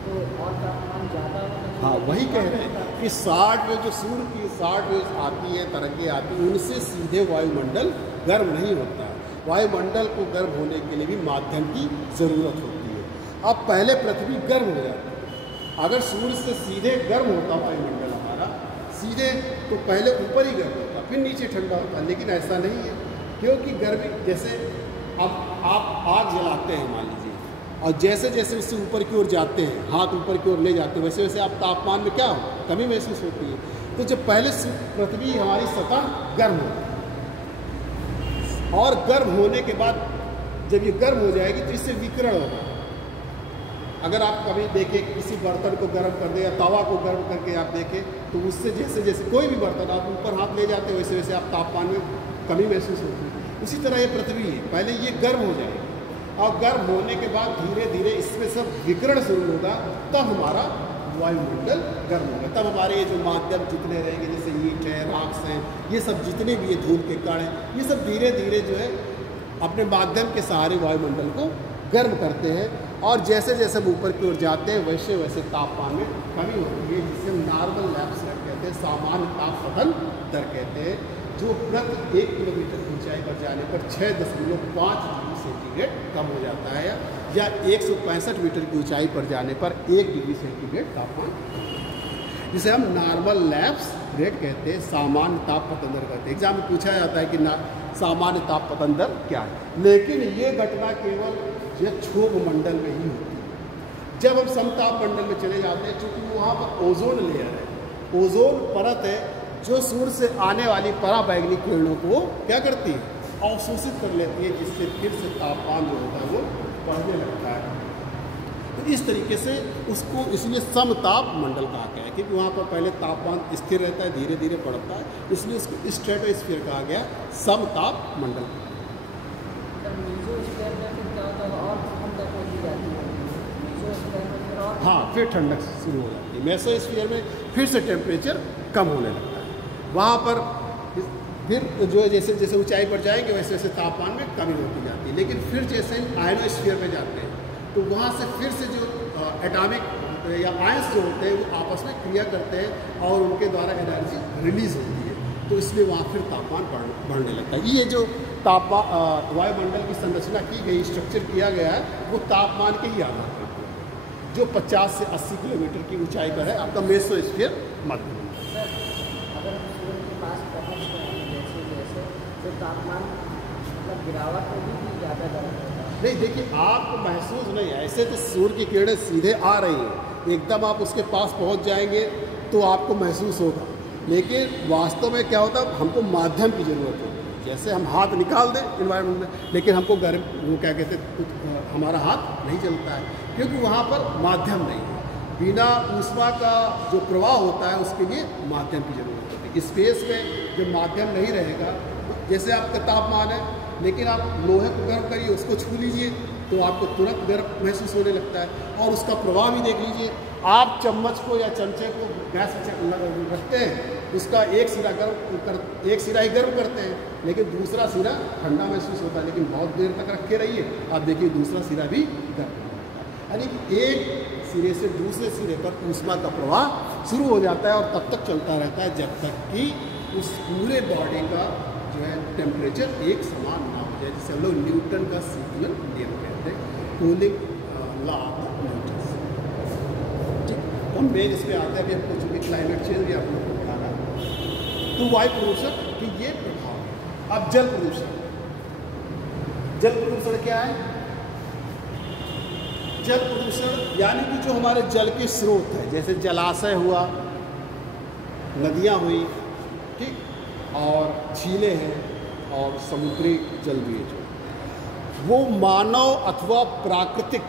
तो और तापमान ज़्यादा होता है। हाँ, वही कह रहे हैं कि 60 में जो सूर्य की 60 वेव आती है, तरंगे आती हैं, उनसे सीधे वायुमंडल गर्म नहीं होता है। वायुमंडल को गर्म होने के लिए भी माध्यम की ज़रूरत होती है। अब पहले पृथ्वी गर्म हो जाती है, अगर सूर्य से सीधे गर्म होता वायुमंडल हमारा सीधे, तो पहले ऊपर ही गर्म होता, फिर नीचे ठंडा होता। लेकिन ऐसा नहीं है, क्योंकि गर्मी, जैसे अब आप आग जलाते हैं मान लीजिए, और जैसे जैसे उससे ऊपर की ओर जाते हैं, हाथ ऊपर की ओर ले जाते हैं, वैसे वैसे आप तापमान में क्या हो, कमी महसूस होती है। तो जब पहले पृथ्वी हमारी सतह गर्म होती है, और गर्म होने के बाद जब ये गर्म हो जाएगी तो इससे विकिरण होगा। अगर आप कभी देखें किसी बर्तन को गर्म कर दे या तवा को गर्म करके आप देखें, तो उससे जैसे जैसे कोई भी बर्तन आप ऊपर हाथ ले जाते हैं, वैसे वैसे आप तापमान में कमी महसूस होती है। उसी तरह ये पृथ्वी है, पहले ये गर्म हो जाएगी, और गर्म होने के बाद धीरे धीरे इसमें सब विकिरण शुरू होगा, तब हमारा वायुमंडल गर्म होगा। तब हमारे ये जो माध्यम जितने रहेंगे, जैसे ईंट है, राख हैं, ये सब जितने भी ये धूल के कण हैं, ये सब धीरे धीरे जो है अपने माध्यम के सहारे वायुमंडल को गर्म करते हैं, और जैसे जैसे हम ऊपर की ओर जाते हैं वैसे वैसे तापमान में कमी होती है, जिसे हम नॉर्मल लैप्स कहते हैं, सामान्य ताप पतन दर कहते हैं, जो प्रति 1 किलोमीटर की ऊंचाई पर जाने पर 6.5 डिग्री सेंटीग्रेड कम हो जाता है, या 165 मीटर की ऊंचाई पर जाने पर 1 डिग्री सेंटीग्रेड तापमान, जिसे हम नॉर्मल लैप्स रेट कहते हैं, सामान्य ताप पतन दर कहते हैं। एग्जाम में पूछा जाता है कि सामान्य ताप पतन दर क्या है, लेकिन ये घटना केवल यह क्षोभ मंडल में ही होती है। जब हम समताप मंडल में चले जाते हैं, चूँकि वहाँ पर ओजोन लेयर है, ओजोन परत है, जो सूर्य से आने वाली पराबैंगनी किरणों को क्या करती है, अवशोषित कर लेती है, जिससे फिर से तापमान जो होता है वो बढ़ने लगता है। तो इस तरीके से उसको इसलिए समताप मंडल कहा गया है, क्योंकि वहाँ पर पहले तापमान स्थिर रहता है, धीरे धीरे बढ़ता है, इसलिए इसको स्ट्रेटोस्फीयर कहा गया, समताप मंडल। हाँ, फिर ठंडक शुरू हो जाती है। मेसोस्फीयर में फिर से टेम्परेचर कम होने लगता है। वहाँ पर फिर जो है जैसे जैसे ऊंचाई पर जाएंगे वैसे वैसे तापमान में कमी होती जाती है। लेकिन फिर जैसे हम आयनोस्फीयर में जाते हैं तो वहाँ से फिर से जो एटॉमिक या आयंस जो होते हैं वो आपस में क्रिया करते हैं और उनके द्वारा एनर्जी रिलीज होती है, तो इसलिए वहाँ फिर तापमान बढ़ने लगता है। ये जो वायुमंडल की संरचना की गई, स्ट्रक्चर किया गया है, वो तापमान के ही आधार पर जो 50 से 80 किलोमीटर की ऊंचाई पर है, आपका मेसोस्फीयर मध्य। अगर हम सूर्य के पास पहुँच रहे हैं जैसे जैसे तो तापमान मतलब गिरावट होगी कि ज़्यादा गर्म होगा? नहीं, देखिए आपको महसूस नहीं है, ऐसे तो सूर्य की किरणें सीधे आ रही हैं, एकदम आप उसके पास पहुँच जाएंगे तो आपको महसूस होगा, लेकिन वास्तव में क्या होता है, हमको माध्यम की ज़रूरत होती है। जैसे हम हाथ निकाल दें इन्वायरमेंट में, लेकिन हमको गर्म वो क्या कहते हैं, हमारा हाथ नहीं चलता है, क्योंकि वहाँ पर माध्यम नहीं है। बिना ऊष्मा का जो प्रवाह होता है उसके लिए माध्यम की जरूरत होती है। स्पेस में जब माध्यम नहीं रहेगा, जैसे आपका तापमान है, लेकिन आप लोहे को गर्म करिए, उसको छू लीजिए तो आपको तुरंत गर्म महसूस होने लगता है, और उसका प्रवाह भी देख लीजिए। आप चम्मच को या चमचे को गैस रखते हैं, उसका एक सिरा ही गर्म करते हैं, लेकिन दूसरा सिरा ठंडा महसूस होता है, लेकिन बहुत देर तक रखे रहिए, आप देखिए दूसरा सिरा भी गर्म होता है। यानी कि एक सिरे से दूसरे सिरे पर ऊष्मा का प्रवाह शुरू हो जाता है, और तब तक चलता रहता है जब तक कि उस पूरे बॉडी का जो है टेम्परेचर एक समान ना हो जाए, जिसे हम लोग न्यूटन का सीजनल नियम कहते हैं, कूलिंग लॉ ऑफ न्यूटन। ठीक, हम मेन इस पर आते हैं। अभी हमको चूँकि क्लाइमेट चेंज भी आप लोग को पढ़ाना, तो वायु प्रदूषण की ये प्रभाव है। अब जल प्रदूषण, जल प्रदूषण क्या है? जल प्रदूषण यानी कि जो हमारे जल के स्रोत है, जैसे जलाशय हुआ, नदियाँ हुई, ठीक, और झीलें हैं और समुद्री जल भी है, जो वो मानव अथवा प्राकृतिक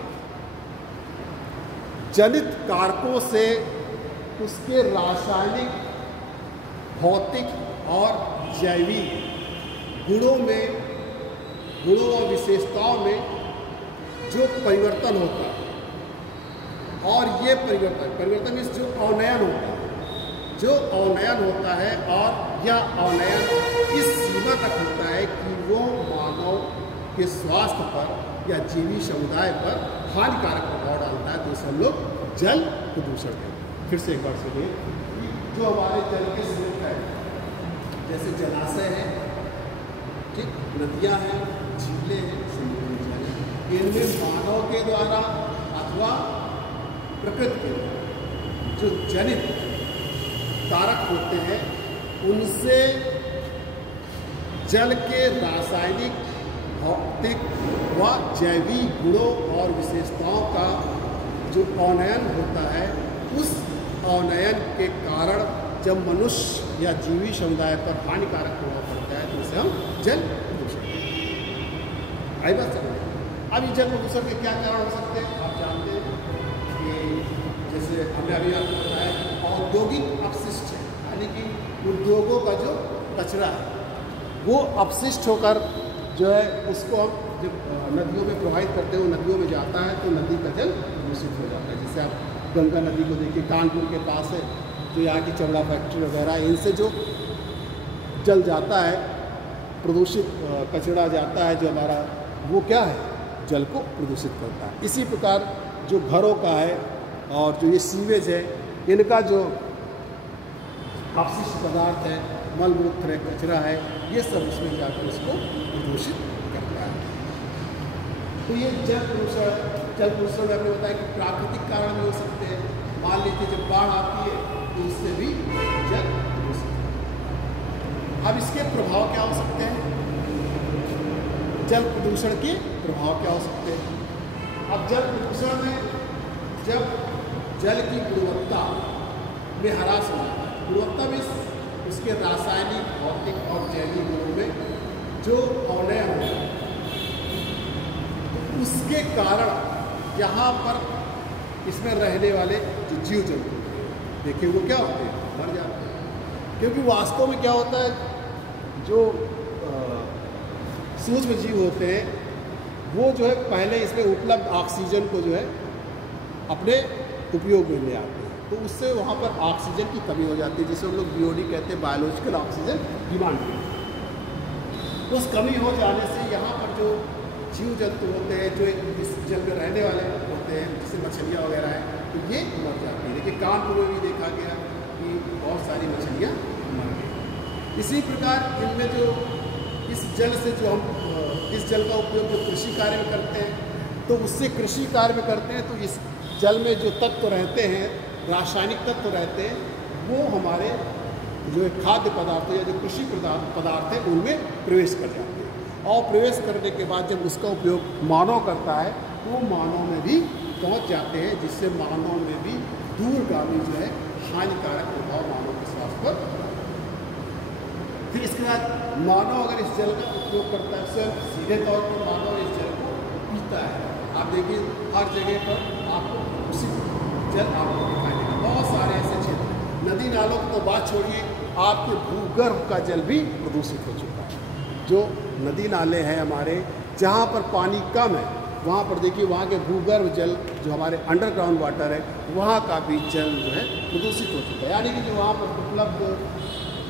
जनित कारकों से उसके रासायनिक, भौतिक और जैविक गुणों और विशेषताओं में जो परिवर्तन होता है, और ये परिवर्तन इस जो अवनयन होता है, और यह अवनयन इस सीमा तक होता है कि वो मानव के स्वास्थ्य पर या जीवी समुदाय पर हानिकारक प्रभाव डालता है, तो उसे हम लोग जल प्रदूषण कहते हैं। फिर से एक बार सुनिए, जो हमारे जल के स्रोत है, जैसे जलाशय है, ठीक, नदियाँ हैं, झीलें हैं, समुद्री जल है, इनमें मानव के द्वारा अथवा प्रकृति के द्वारा जो जनित कारक होते हैं, उनसे जल के रासायनिक, भौतिक व जैविक गुणों और विशेषताओं का जो अवनयन होता है, उस अवनयन के कारण जब मनुष्य या जीवी समुदाय पर हानिकारक प्रभाव पड़ता है, तो उसे हम जल प्रदूषण आई बात समझ। अब ये जल प्रदूषण के क्या कारण हो सकते हैं? आप जानते हैं कि जैसे हमने अभी आपको बताया कि औद्योगिक अपशिष्ट है, यानी कि उद्योगों का जो कचरा है वो अपशिष्ट होकर जो है उसको हम जब नदियों में प्रवाहित करते हैं, वो नदियों में जाता है तो नदी का जल दूषित हो जाता है। जैसे आप गंगा नदी को देखिए, कानपुर के पास है, जो यहाँ की चमड़ा फैक्ट्री वगैरह, इनसे जो जल जाता है, प्रदूषित कचरा जाता है जो हमारा, वो क्या है, जल को प्रदूषित करता है। इसी प्रकार जो घरों का है और जो ये सीवेज है, इनका जो अपशिष्ट पदार्थ है, मल मूत्र है, कचरा है, ये सब इसमें जाकर इसको प्रदूषित करता है। तो ये जल प्रदूषण में आपने बताया कि प्राकृतिक कारण भी हो सकते हैं। मान लीजिए जब बाढ़ आती है तो उससे भी जल प्रदूषित होता है। अब इसके प्रभाव क्या हो सकते हैं? जल प्रदूषण के प्रभाव क्या हो सकते हैं? अब जल प्रदूषण में जब जल की गुणवत्ता में ह्रास हो जाता है, गुणवत्ता में उसके रासायनिक, भौतिक और जैविक गुणों में जो अवनय होता है, तो उसके कारण यहाँ पर इसमें रहने वाले जो जीव जंतु देखिए वो क्या होते हैं, मर जाते हैं। क्योंकि वास्तव में क्या होता है, जो सूक्ष्म जीव होते हैं वो जो है पहले इसमें उपलब्ध ऑक्सीजन को जो है अपने उपयोग में ले आते हैं, तो उससे वहाँ पर ऑक्सीजन की कमी हो जाती है, जिसे हम लोग बीओडी कहते हैं, बायोलॉजिकल ऑक्सीजन डिमांड। उस कमी हो जाने से यहाँ पर जो जीव जंतु होते हैं, जो इस जल में रहने वाले होते हैं, जैसे मछलियाँ वगैरह हैं, तो ये मर जाती है। देखिए कानपुर में भी देखा गया कि बहुत सारी मछलियाँ मर गई। इसी प्रकार इनमें जो इस जल से जो हम इस जल का उपयोग जो कृषि कार्य में करते हैं, तो उससे कृषि कार्य में करते हैं तो इस जल में जो तत्व रहते हैं, रासायनिक तत्व रहते हैं, वो हमारे जो खाद्य पदार्थ या जो कृषि पदार्थ है उनमें प्रवेश कर जाते हैं। और प्रवेश करने के बाद जब उसका उपयोग मानव करता है तो मानव में भी पहुंच जाते हैं, जिससे मानव में भी दूरगामी जो है हानिकारक प्रभाव मानव के स्वास्थ्य पर। फिर इसके बाद मानव अगर इस जल का उपयोग करता है, सिर्फ सीधे तौर पर मानव इस जल को पीता है। आप देखिए हर जगह पर आपको उसी जल आपको दिखाई देगा। बहुत सारे ऐसे क्षेत्र, नदी नालों की तो बात छोड़िए, आपके भूगर्भ का जल भी प्रदूषित हो चुका है। जो नदी नाले हैं हमारे, जहाँ पर पानी कम है, वहाँ पर देखिए वहाँ के भूगर्भ जल जो हमारे अंडरग्राउंड वाटर है, वहाँ का भी जल जो है प्रदूषित हो चुका है। यानी कि जो वहाँ पर उपलब्ध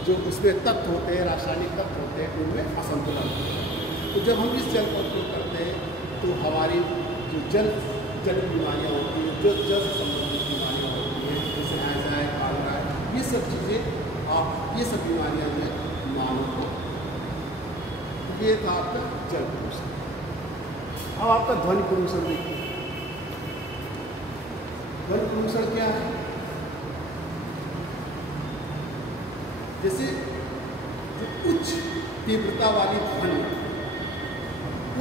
जो उसमें तत्व होते हैं, रासायनिक तत्व होते हैं, उनमें असंतुलन होता है। तो जब हम इस जल का उपयोग करते हैं तो हमारी जो जल बीमारियाँ होती हैं, जो जल से संबंधित बीमारियाँ होती हैं, जैसे हैजा है, कॉलरा है, ये सब चीज़ें ये सब बीमारियाँ जो है मानव को। ये था आपका जल प्रदूषण। अब आपका ध्वनि प्रदूषण देखिए। ध्वनि प्रदूषण क्या है? जैसे जो उच्च तीव्रता वाली ध्वनि,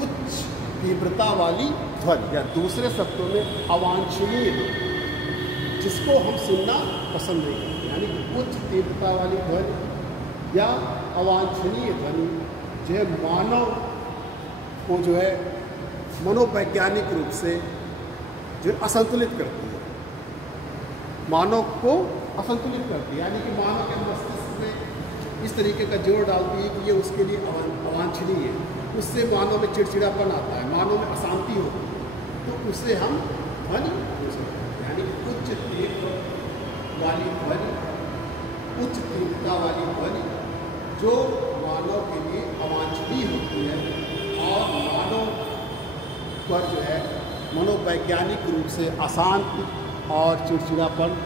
उच्च तीव्रता वाली ध्वनि या दूसरे शब्दों में अवांछनीय, जिसको हम सुनना पसंद नहीं करते, यानी कि उच्च तीव्रता वाली ध्वनि या अवांछनीय ध्वनि जो है मानव को जो है मनोवैज्ञानिक रूप से जो असंतुलित करती है, मानव को असंतुलित करती है। यानी कि मानव के मस्तिष्क में इस तरीके का जोर डालती है कि ये उसके लिए अवांछनीय है, उससे मानव में चिड़चिड़ापन आता है, मानव में अशांति होती है, तो उससे हम ध्वनि प्रदूषण करते हैं। यानी कि उच्च तीव्र वाली ध्वनि, उच्च तीव्रता वाली ध्वनि जो मानव के लिए अवांछनीय होती है और मानव पर जो है मनोवैज्ञानिक रूप से अशांति और चिड़चिड़ापन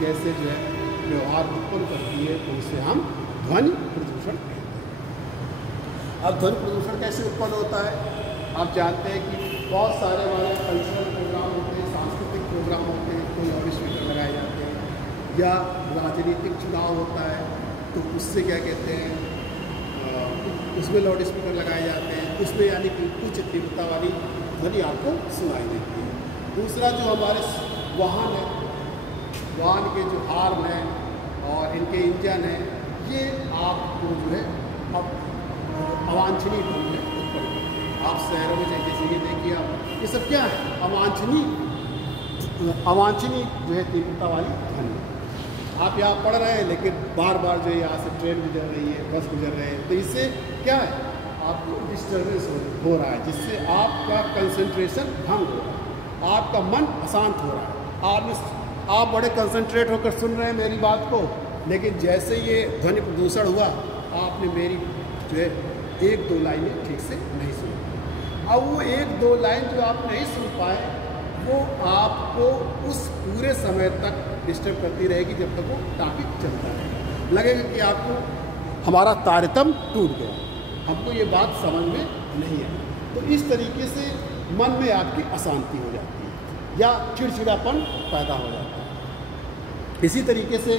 जैसे जो है व्यवहार उत्पन्न करती है, तो उसे हम ध्वनि प्रदूषण कहते हैं। अब ध्वनि प्रदूषण कैसे उत्पन्न होता है? आप जानते हैं कि बहुत सारे हमारे कल्चरल प्रोग्राम होते हैं, सांस्कृतिक प्रोग्राम होते हैं, कोई लाउड स्पीकर लगाए जाते हैं, या राजनीतिक चुनाव होता है तो उससे क्या कहते हैं, उसमें लाउड स्पीकर लगाए जाते हैं, उसमें यानी कि उच्च तीव्रता वाली ध्वनि आपको सुनाई देती है। दूसरा जो हमारे वाहन है, वाहन के जो हार्न है और इनके इंजन है, ये आपको जो है अब अवांछनीय ध्वनि उत्पन्न करते हैं। आप शहरों में जैसे ये देखिए, आप ये सब क्या है, अवांछनीय जो है तीव्रता वाली ध्वनि। आप यहाँ पढ़ रहे हैं लेकिन बार बार जो है यहाँ से ट्रेन गुजर रही है, बस गुजर रहे हैं, तो इससे क्या है, आपको डिस्टर्बेंस हो रहा है, जिससे आपका कंसंट्रेशन भंग हो रहा है, आपका मन अशांत हो रहा है। आप बड़े कंसंट्रेट होकर सुन रहे हैं मेरी बात को, लेकिन जैसे ये ध्वनि प्रदूषण हुआ, आपने मेरी जो है एक दो लाइनें ठीक से नहीं सुनी। अब वो 1-2 लाइन जो आप नहीं सुन पाए, वो आपको उस पूरे समय तक डिस्टर्ब करती रहेगी जब तक वो टॉपिक चलता रहेगा। लगेगा कि आपको हमारा तारतम्य टूट गया, हमको ये बात समझ में नहीं आई। तो इस तरीके से मन में आपकी अशांति हो जाती है या चिड़चिड़ापन पैदा हो जाता है। इसी तरीके से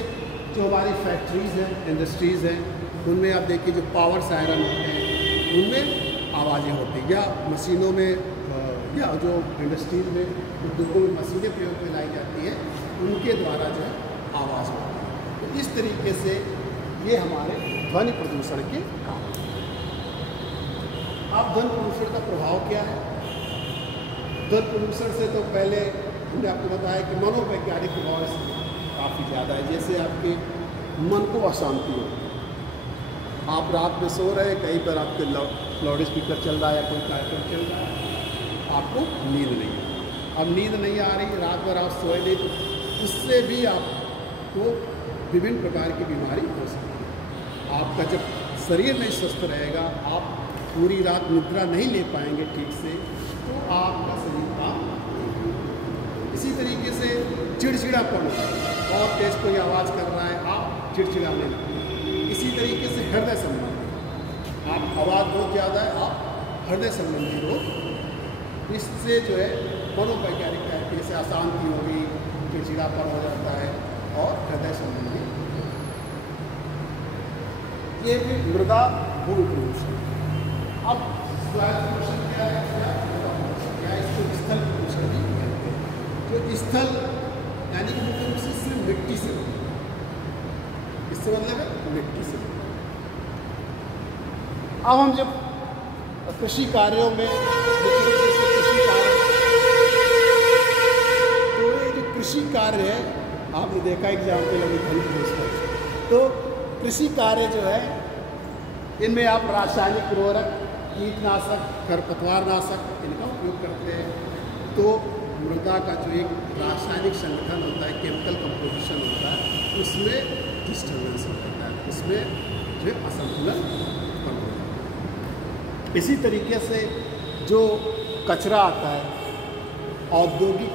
जो हमारी फैक्ट्रीज़ हैं, इंडस्ट्रीज़ हैं, उनमें आप देखिए जो पावर सायरन होते हैं, उनमें आवाज़ें होती हैं, या मशीनों में या जो इंडस्ट्रीज में उद्योगों में मशीनें प्रयोग में लाई जाती हैं, उनके द्वारा जो है आवाज़ होती है। तो इस तरीके से ये हमारे ध्वनि प्रदूषण के कारण हैं। अब ध्वनि प्रदूषण का प्रभाव क्या है? ध्वनि प्रदूषण से तो पहले हमने आपको बताया कि मनोवैज्ञानिक प्रभाव इसमें काफ़ी ज़्यादा है। जैसे आपके मन को अशांति होती है, आप रात में सो रहे हैं, कहीं पर आपके लाउड स्पीकर चल रहा है या कोई कार्यक्रम चल रहा है, आपको नींद नहीं है। अब नींद नहीं आ रही, रात भर आप सोए नहीं, तो उससे भी आपको विभिन्न प्रकार की बीमारी हो सकती है। आपका जब शरीर नहीं स्वस्थ रहेगा, आप पूरी रात निद्रा नहीं ले पाएंगे ठीक से, तो आपका शरीर काम नहीं करेगा। इसी तरीके से चिड़चिड़ापन, और तेज कोई आवाज़ कर रहा है, आप चिड़चिड़ाने लगते। इसी तरीके से हृदय संबंधी, आप आवाज़ बहुत ज़्यादा है, आप हृदय संबंधी रोग, इससे जो है मनोवैज्ञानिक तरीके से अशांति होगी, चिड़चिड़ापन हो जाता है और हृदय संबंधी। ये भी मृदा भूमि प्रदूषण। अब वायु प्रदूषण क्या है, क्या इसको स्थल प्रदूषण भी कहते हैं। जो स्थल यानी कि मुख्य रूप से सिर्फ मिट्टी से, इससे मतलब है मिट्टी से। अब हम जब कृषि कार्यों में, कृषि कार्य है, आपने देखा एग्जाम के लगे ध्वनि प्रदूषण, तो कृषि कार्य जो है, इनमें आप रासायनिक उर्वरक, कीटनाशक, खरपतवारनाशक इनका उपयोग करते हैं। तो मृदा का जो एक रासायनिक संगठन होता है, केमिकल कंपोजिशन होता है, उसमें डिस्टर्बेंस होता है, उसमें जो है असंतुलन उत्पन्न होता है। इसी तरीके से जो कचरा आता है, औद्योगिक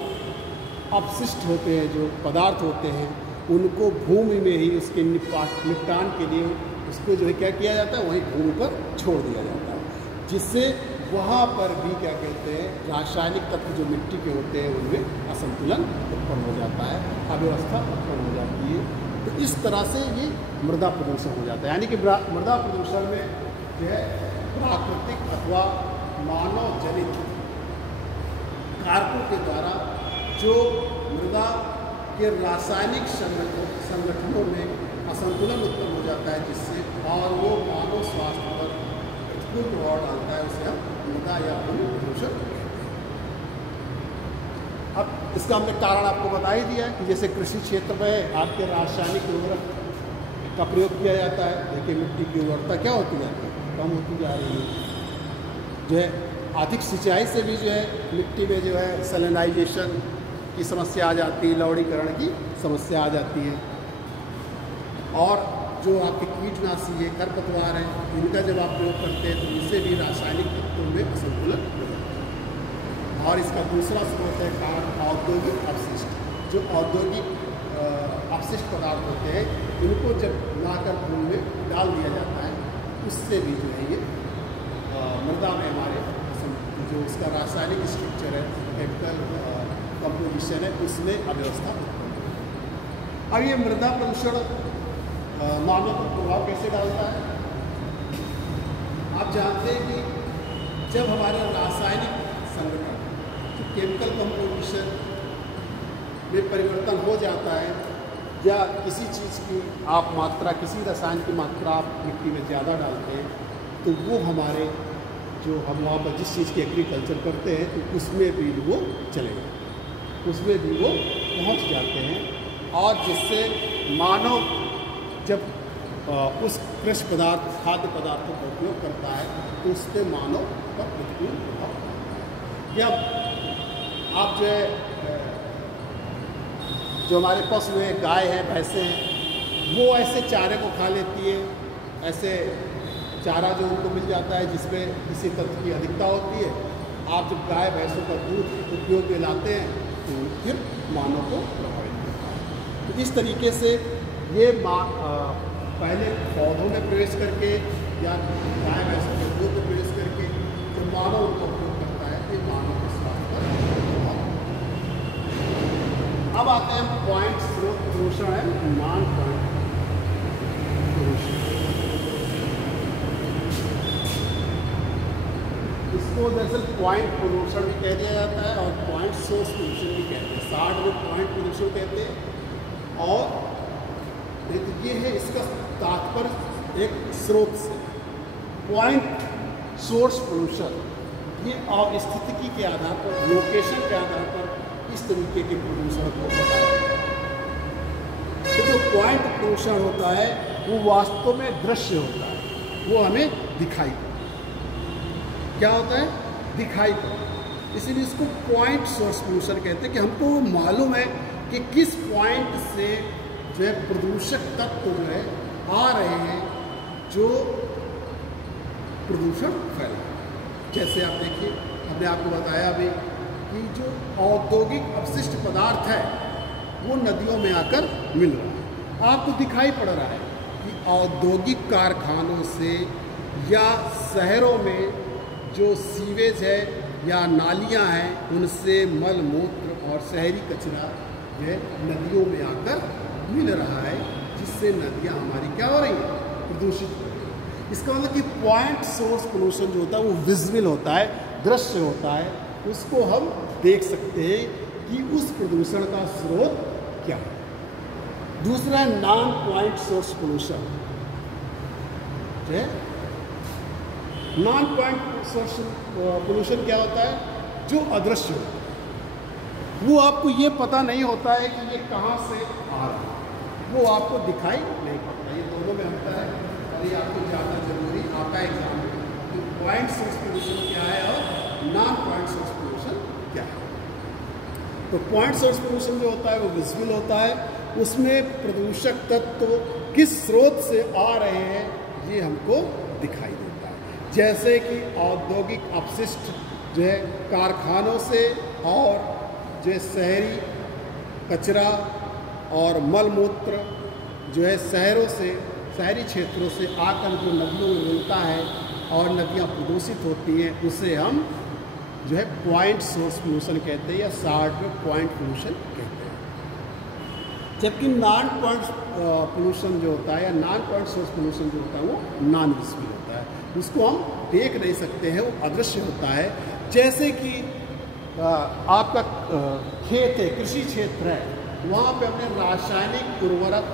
अपशिष्ट होते हैं, जो पदार्थ होते हैं, उनको भूमि में ही उसके निपटान के लिए उसको जो है क्या किया जाता है, वहीं भूमि पर छोड़ दिया जाता है, जिससे वहाँ पर भी क्या कहते हैं, रासायनिक तत्व जो मिट्टी के होते हैं उनमें असंतुलन उत्पन्न हो जाता है, अव्यवस्था उत्पन्न हो जाती है। तो इस तरह से ये मृदा प्रदूषण हो जाता है। यानी कि मृदा प्रदूषण में जो है प्राकृतिक अथवा मानव जनित कारकों के द्वारा जो मृदा के रासायनिक संगठनों में असंतुलन उत्पन्न हो जाता है, जिससे और वो मानव स्वास्थ्य पर प्रतिकूल प्रभाव डालता है, उसे हम मृदा या भूमि प्रदूषण कहते हैं। अब इसका हमने कारण आपको बता ही दिया है कि जैसे कृषि क्षेत्र में आपके रासायनिक उर्वरक का प्रयोग किया जाता है, देखिए मिट्टी की उर्वरता क्या होती जाती है, कम होती जा रही है। जो है अधिक सिंचाई से भी जो है मिट्टी में जो है सैलिनाइजेशन की समस्या आ जाती है, लवणीकरण की समस्या आ जाती है। और जो आपके कीटनाशी है, खरपतवार है, इनका जब आप प्रयोग करते हैं तो इनसे भी रासायनिक तत्वों में असंतुलन हो जाता है। और इसका दूसरा स्रोत है कारण औद्योगिक अपशिष्ट। जो औद्योगिक अपशिष्ट पदार्थ होते हैं, इनको जब लाकर भूमि में डाल दिया जाता है, उससे भी जो है ये मृदा में हमारे जो उसका रासायनिक स्ट्रक्चर है, केमिकल कंपोजिशन है, उसमें अव्यवस्था उत्पन्न होती है। अब ये मृदा प्रदूषण मानव पर प्रभाव कैसे डालता है? आप जानते हैं कि जब हमारे रासायनिक संगठन, केमिकल कंपोजिशन में परिवर्तन हो जाता है, या किसी चीज़ की आप मात्रा, किसी रसायन की मात्रा आप मिट्टी में ज़्यादा डालते हैं, तो वो हमारे जो हम वहाँ पर जिस चीज़ की एग्रीकल्चर करते हैं, तो उसमें भी वो चलेगा, उसमें भी वो पहुँच जाते हैं। और जिससे मानव जब उस कृषि पदार्थ, खाद्य पदार्थों का उपयोग करता है, तो उस पर मानव पर प्रतिकूल प्रभाव पड़ता है। या आप जो है जो हमारे पशु हैं, गाय है, भैंसें हैं, वो ऐसे चारे को खा लेती है, ऐसे चारा जो उनको मिल जाता है जिसमें किसी तत्व की अधिकता होती है, आप जब गाय भैंसों का दूध उपयोग में लाते हैं तो फिर मानव को प्रभावित करता है। तो इस तरीके से ये पहले पौधों में प्रवेश करके या गाय भैंसों के दूध में प्रवेश करके जो मानव उनका उपयोग करता है ये मानव के स्वास्थ्य पर। अब आते हैं पॉइंट स्रोत प्रदूषण है नॉन पॉइंट प्रदूषण। इसको दरअसल पॉइंट प्रदूषण भी कह दिया जाता है और पॉइंट सोर्स प्रदूषण भी कहते हैं। 60 में पॉइंट प्रदूषण कहते हैं और तो ये है इसका तात्पर्य एक स्रोत से। पॉइंट सोर्स पोल्यूशन ये स्थिति के आधार पर, लोकेशन के आधार पर इस तरीके के प्रदूषण को बताया जाता है। तो जो पॉइंट प्रदूषण होता है वो वास्तव में दृश्य होता है, वो हमें दिखाई पड़ता है। क्या होता है? दिखाई पड़ता है। इसीलिए इसको पॉइंट सोर्स पोल्यूशन कहते हैं कि हमको मालूम है कि किस पॉइंट से जो है प्रदूषक तत्व जो है आ रहे हैं जो प्रदूषण फैला। जैसे आप देखिए, हमने आपको बताया अभी कि जो औद्योगिक अपशिष्ट पदार्थ है वो नदियों में आकर मिल रहा है। आपको दिखाई पड़ रहा है कि औद्योगिक कारखानों से या शहरों में जो सीवेज है या नालियां हैं उनसे मल मूत्र और शहरी कचरा जो है नदियों में आकर मिल रहा है, जिससे नदियां हमारी क्या हो रही हैं? प्रदूषित हो रही हैं। इसका मतलब कि पॉइंट सोर्स पोल्यूशन जो होता है वो विजिबल होता है, दृश्य होता है, उसको हम देख सकते हैं कि उस प्रदूषण का स्रोत क्या है। दूसरा है non point source pollution. Non point source pollution क्या होता है? जो अदृश्य होता है, वो आपको ये पता नहीं होता है कि ये कहाँ से आ रहा है, वो आपको दिखाई नहीं पड़ता। ये दोनों में अंतर है और ये आपको ज़्यादा जरूरी आपका एग्जाम में तो पॉइंट सोर्स पोल्यूशन क्या है और नॉन पॉइंट सोर्स पोल्यूशन क्या है। तो पॉइंट सोर्स पोल्यूशन जो होता है वो विजिबल होता है, उसमें प्रदूषक तत्व किस स्रोत से आ रहे हैं ये हमको दिखाई देता है। जैसे कि औद्योगिक अपशिष्ट जो है कारखानों से और जो है शहरी कचरा और मल मूत्र जो है शहरों से, शहरी क्षेत्रों से आकर जो नदियों में मिलता है और नदियाँ प्रदूषित होती हैं, उसे हम जो है पॉइंट सोर्स पोल्यूशन कहते हैं या 60 में पॉइंट पोल्यूशन कहते हैं। जबकि नॉन पॉइंट पोल्यूशन जो होता है या नॉन पॉइंट सोर्स पोल्यूशन जो होता है वो नॉन विजिबल होता है, उसको हम देख नहीं सकते हैं, वो अदृश्य होता है। जैसे कि आपका खेत है, कृषि क्षेत्र है, वहाँ पे अपने रासायनिक उर्वरक,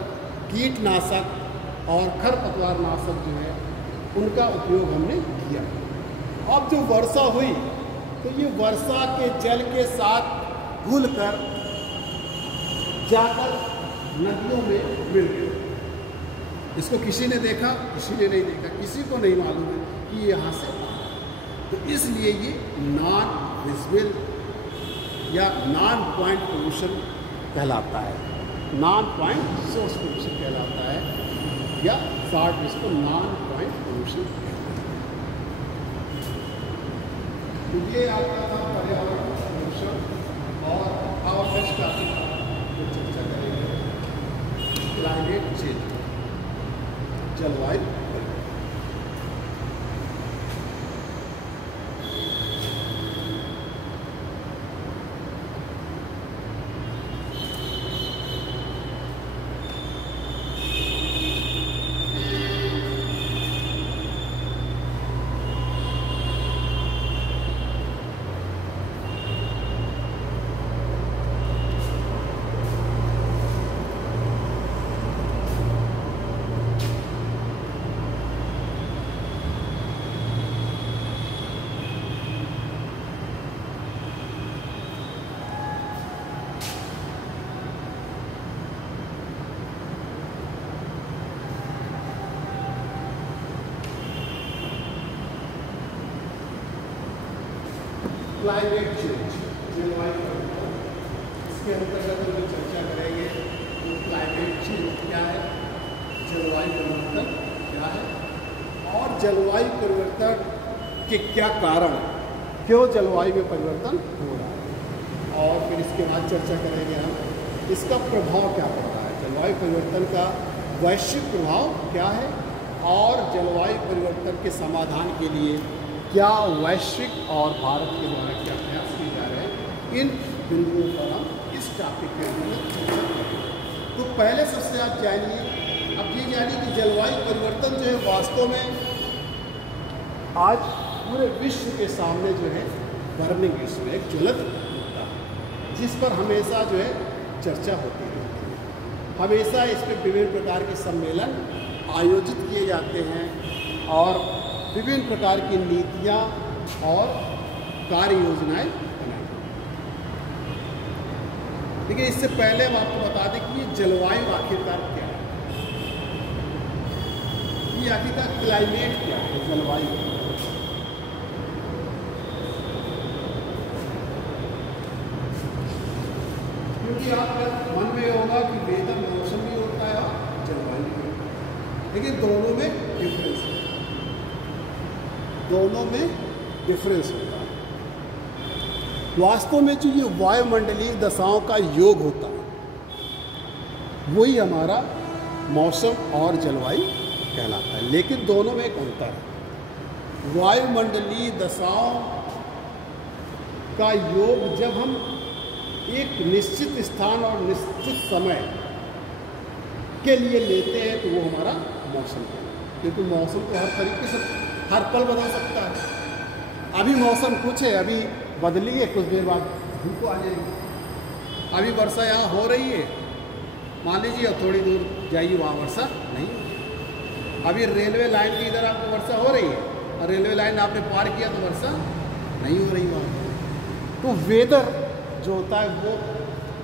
कीटनाशक और खरपतवारनाशक जो है उनका उपयोग हमने किया। अब जो वर्षा हुई तो ये वर्षा के जल के साथ घुलकर जाकर नदियों में मिल गए। इसको किसी ने देखा? किसी ने नहीं देखा, किसी को नहीं मालूम है कि ये यहाँ से आ। तो इसलिए ये नॉन विजिबल या नॉन पॉइंट पोल्यूशन कहलाता है, नॉन पॉइंट सोर्स पोल्यूशन कहलाता है या 60 इसको नॉन पॉइंट पोल्यूशन कहते हैं। तो ये आपका था पर्यावरण पोल्यूशन और अब नेक्स्ट टॉपिक जो चर्चा करेंगे क्लाइमेट चेंज, जलवायु। क्लाइमेट चेंज, जलवायु परिवर्तन, इसके अंतर्गत हम चर्चा करेंगे कि क्लाइमेट चेंज क्या है, जलवायु परिवर्तन क्या है और जलवायु परिवर्तन के क्या कारण हैं। क्यों जलवायु में परिवर्तन हो रहा है, और फिर इसके बाद चर्चा करेंगे हम इसका प्रभाव क्या पड़ता है, जलवायु परिवर्तन का वैश्विक प्रभाव क्या है, और जलवायु परिवर्तन के समाधान के लिए क्या वैश्विक और भारत के द्वारा क्या प्रयास किए जा रहे हैं, इन बिंदुओं पर हम इस टॉपिक के अंदर चर्चा करेंगे। तो पहले सबसे आप जानिए, अब ये जानिए कि जलवायु परिवर्तन जो है वास्तव में आज पूरे विश्व के सामने जो है बर्निंग इशू है, एक ज्वलंत मुद्दा है जिस पर हमेशा जो है चर्चा होती रहती है। हमेशा इस पर विभिन्न प्रकार के सम्मेलन आयोजित किए जाते हैं और विभिन्न प्रकार की नीतियाँ और कार्य योजनाएँ बनाई। लेकिन इससे पहले हम आपको बता दें कि ये जलवायु आखिरकार क्या है, ये आखिरकार क्लाइमेट क्या है, जलवायु। क्योंकि आपका मन में होगा कि वेदर मौसम भी होता है और जलवायु भी होता है, लेकिन दोनों में डिफरेंस है, दोनों में डिफरेंस होता है। वास्तव में जो ये वायुमंडलीय दशाओं का योग होता है वही हमारा मौसम और जलवायु कहलाता है, लेकिन दोनों में एक अंतर है। वायुमंडलीय दशाओं का योग जब हम एक निश्चित स्थान और निश्चित समय के लिए लेते हैं तो वो हमारा मौसम है, क्योंकि मौसम तो हर तरीके से हर पल बदल सकता है। अभी मौसम कुछ है, अभी बदली है, कुछ देर बाद धूप आ जाएगी। अभी वर्षा यहाँ हो रही है, मान लीजिए, और थोड़ी दूर जाइए वहाँ वर्षा नहीं है। अभी रेलवे लाइन की इधर आपको वर्षा हो रही है और रेलवे लाइन आपने पार किया तो वर्षा नहीं हो रही वहाँ। तो वेदर जो होता है वो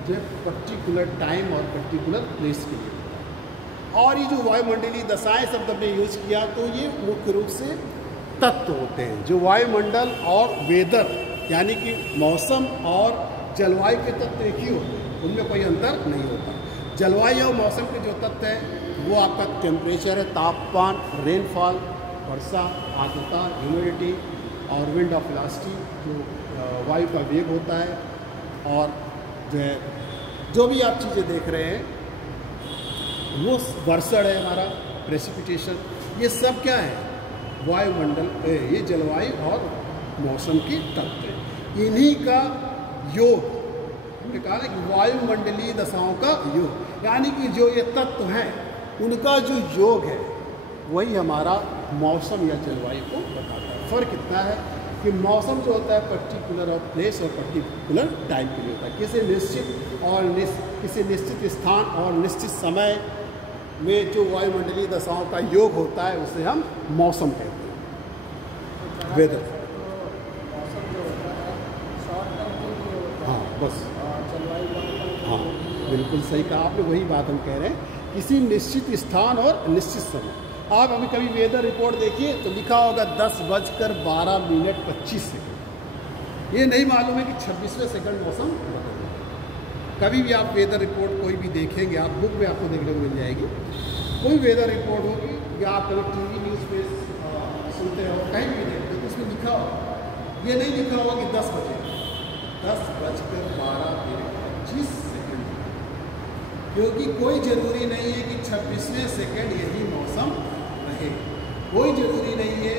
जो पर्टिकुलर टाइम और पर्टिकुलर प्लेस के लिए होता है। और ये जो वायुमंडलीय दशाएं शब्द हमने यूज किया तो ये मुख्य रूप से तत्व होते हैं जो वायुमंडल और वेदर यानी कि मौसम और जलवायु के तत्व एक ही होते हैं, उनमें कोई अंतर नहीं होता। जलवायु और मौसम के जो तत्व है वो आपका टेम्परेचर है, तापमान, रेनफॉल, वर्षा, आर्द्रता, ह्यूमिडिटी और विंड ऑफ वेलोसिटी जो वायु का वेग होता है, और जो है जो भी आप चीज़ें देख रहे हैं वो वर्षण है हमारा, प्रेसिपिटेशन, ये सब क्या है, वायुमंडल, ये जलवायु और मौसम के तत्व हैं। इन्हीं का योग, हमने कहा ना कि वायुमंडलीय दशाओं का योग, यानी कि जो ये तत्व हैं उनका जो योग है वही हमारा मौसम या जलवायु को बताता है। फ़र्क इतना है कि मौसम जो होता है पर्टिकुलर और प्लेस और पर्टिकुलर टाइम के लिए होता है, किसी निश्चित और किसी निश्चित स्थान और निश्चित समय में जो वायुमंडलीय दशाओं का योग होता है उसे हम मौसम कहते हैं, वेदर। मौसम जो होता है शॉर्ट टर्म के लिए होता है, हाँ बस, और जलवायु हाँ बिल्कुल सही कहा आपने, वही बात हम कह रहे हैं, किसी निश्चित स्थान और निश्चित समय। आप अभी कभी वेदर रिपोर्ट देखिए तो लिखा होगा 10:12:25। ये नहीं मालूम है कि 26वें सेकंड मौसम बदल रहा है। कभी भी आप वेदर रिपोर्ट कोई भी देखेंगे, आप बुक में आपको देखने को मिल जाएगी, कोई वेदर रिपोर्ट होगी या आप कभी टीवी न्यूज़ पे सुनते हो, कहीं भी देखते हो तो उसमें लिखा हो, ये नहीं लिखा होगा कि 10 बजे, 10:12:25, क्योंकि कोई ज़रूरी नहीं है कि 26वें सेकंड यही मौसम रहे। कोई ज़रूरी नहीं है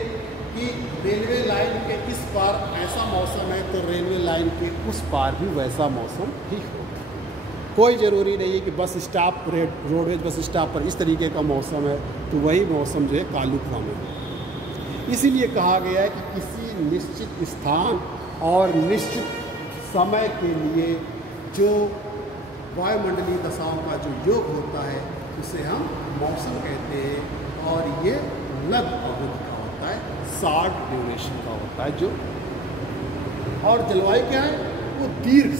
कि रेलवे लाइन के इस पार ऐसा मौसम है तो रेलवे लाइन के उस पार भी वैसा मौसम ही हो। कोई ज़रूरी नहीं है कि bus stop, roadways bus stop पर इस तरीके का मौसम है तो वही मौसम जो है कालुपुरा में हो। इसीलिए कहा गया है कि किसी निश्चित स्थान और निश्चित समय के लिए जो वायुमंडलीय दशाओं का जो योग होता है उसे हम मौसम कहते हैं, और ये लघु अवधि का होता है, शॉर्ट ड्यूरेशन का होता है जो। और जलवायु क्या है, वो दीर्घ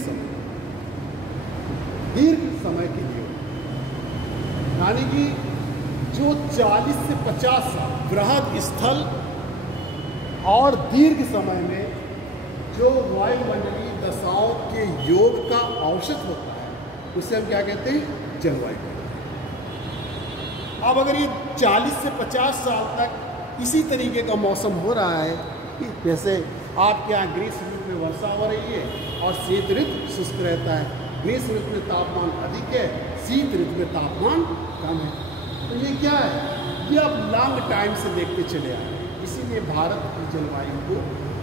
समय के लिए होता है, यानी कि जो 40 से 50 साल बृहद स्थल और दीर्घ समय में जो वायुमंडलीय दशाओं के योग का औसत होता है उसे हम क्या कहते हैं, जलवायु कहते हैं। अब अगर ये 40 से 50 साल तक इसी तरीके का मौसम हो रहा है कि जैसे आपके यहाँ ग्रीष्म ऋतु में वर्षा हो रही है और शीत ऋतु शुष्क रहता है। ग्रीष्म ऋतु में तापमान अधिक है, शीत ऋतु में तापमान कम है। तो ये क्या है, ये आप लॉन्ग टाइम से देखते चले आ रहे हैं। इसीलिए भारत की जलवायु को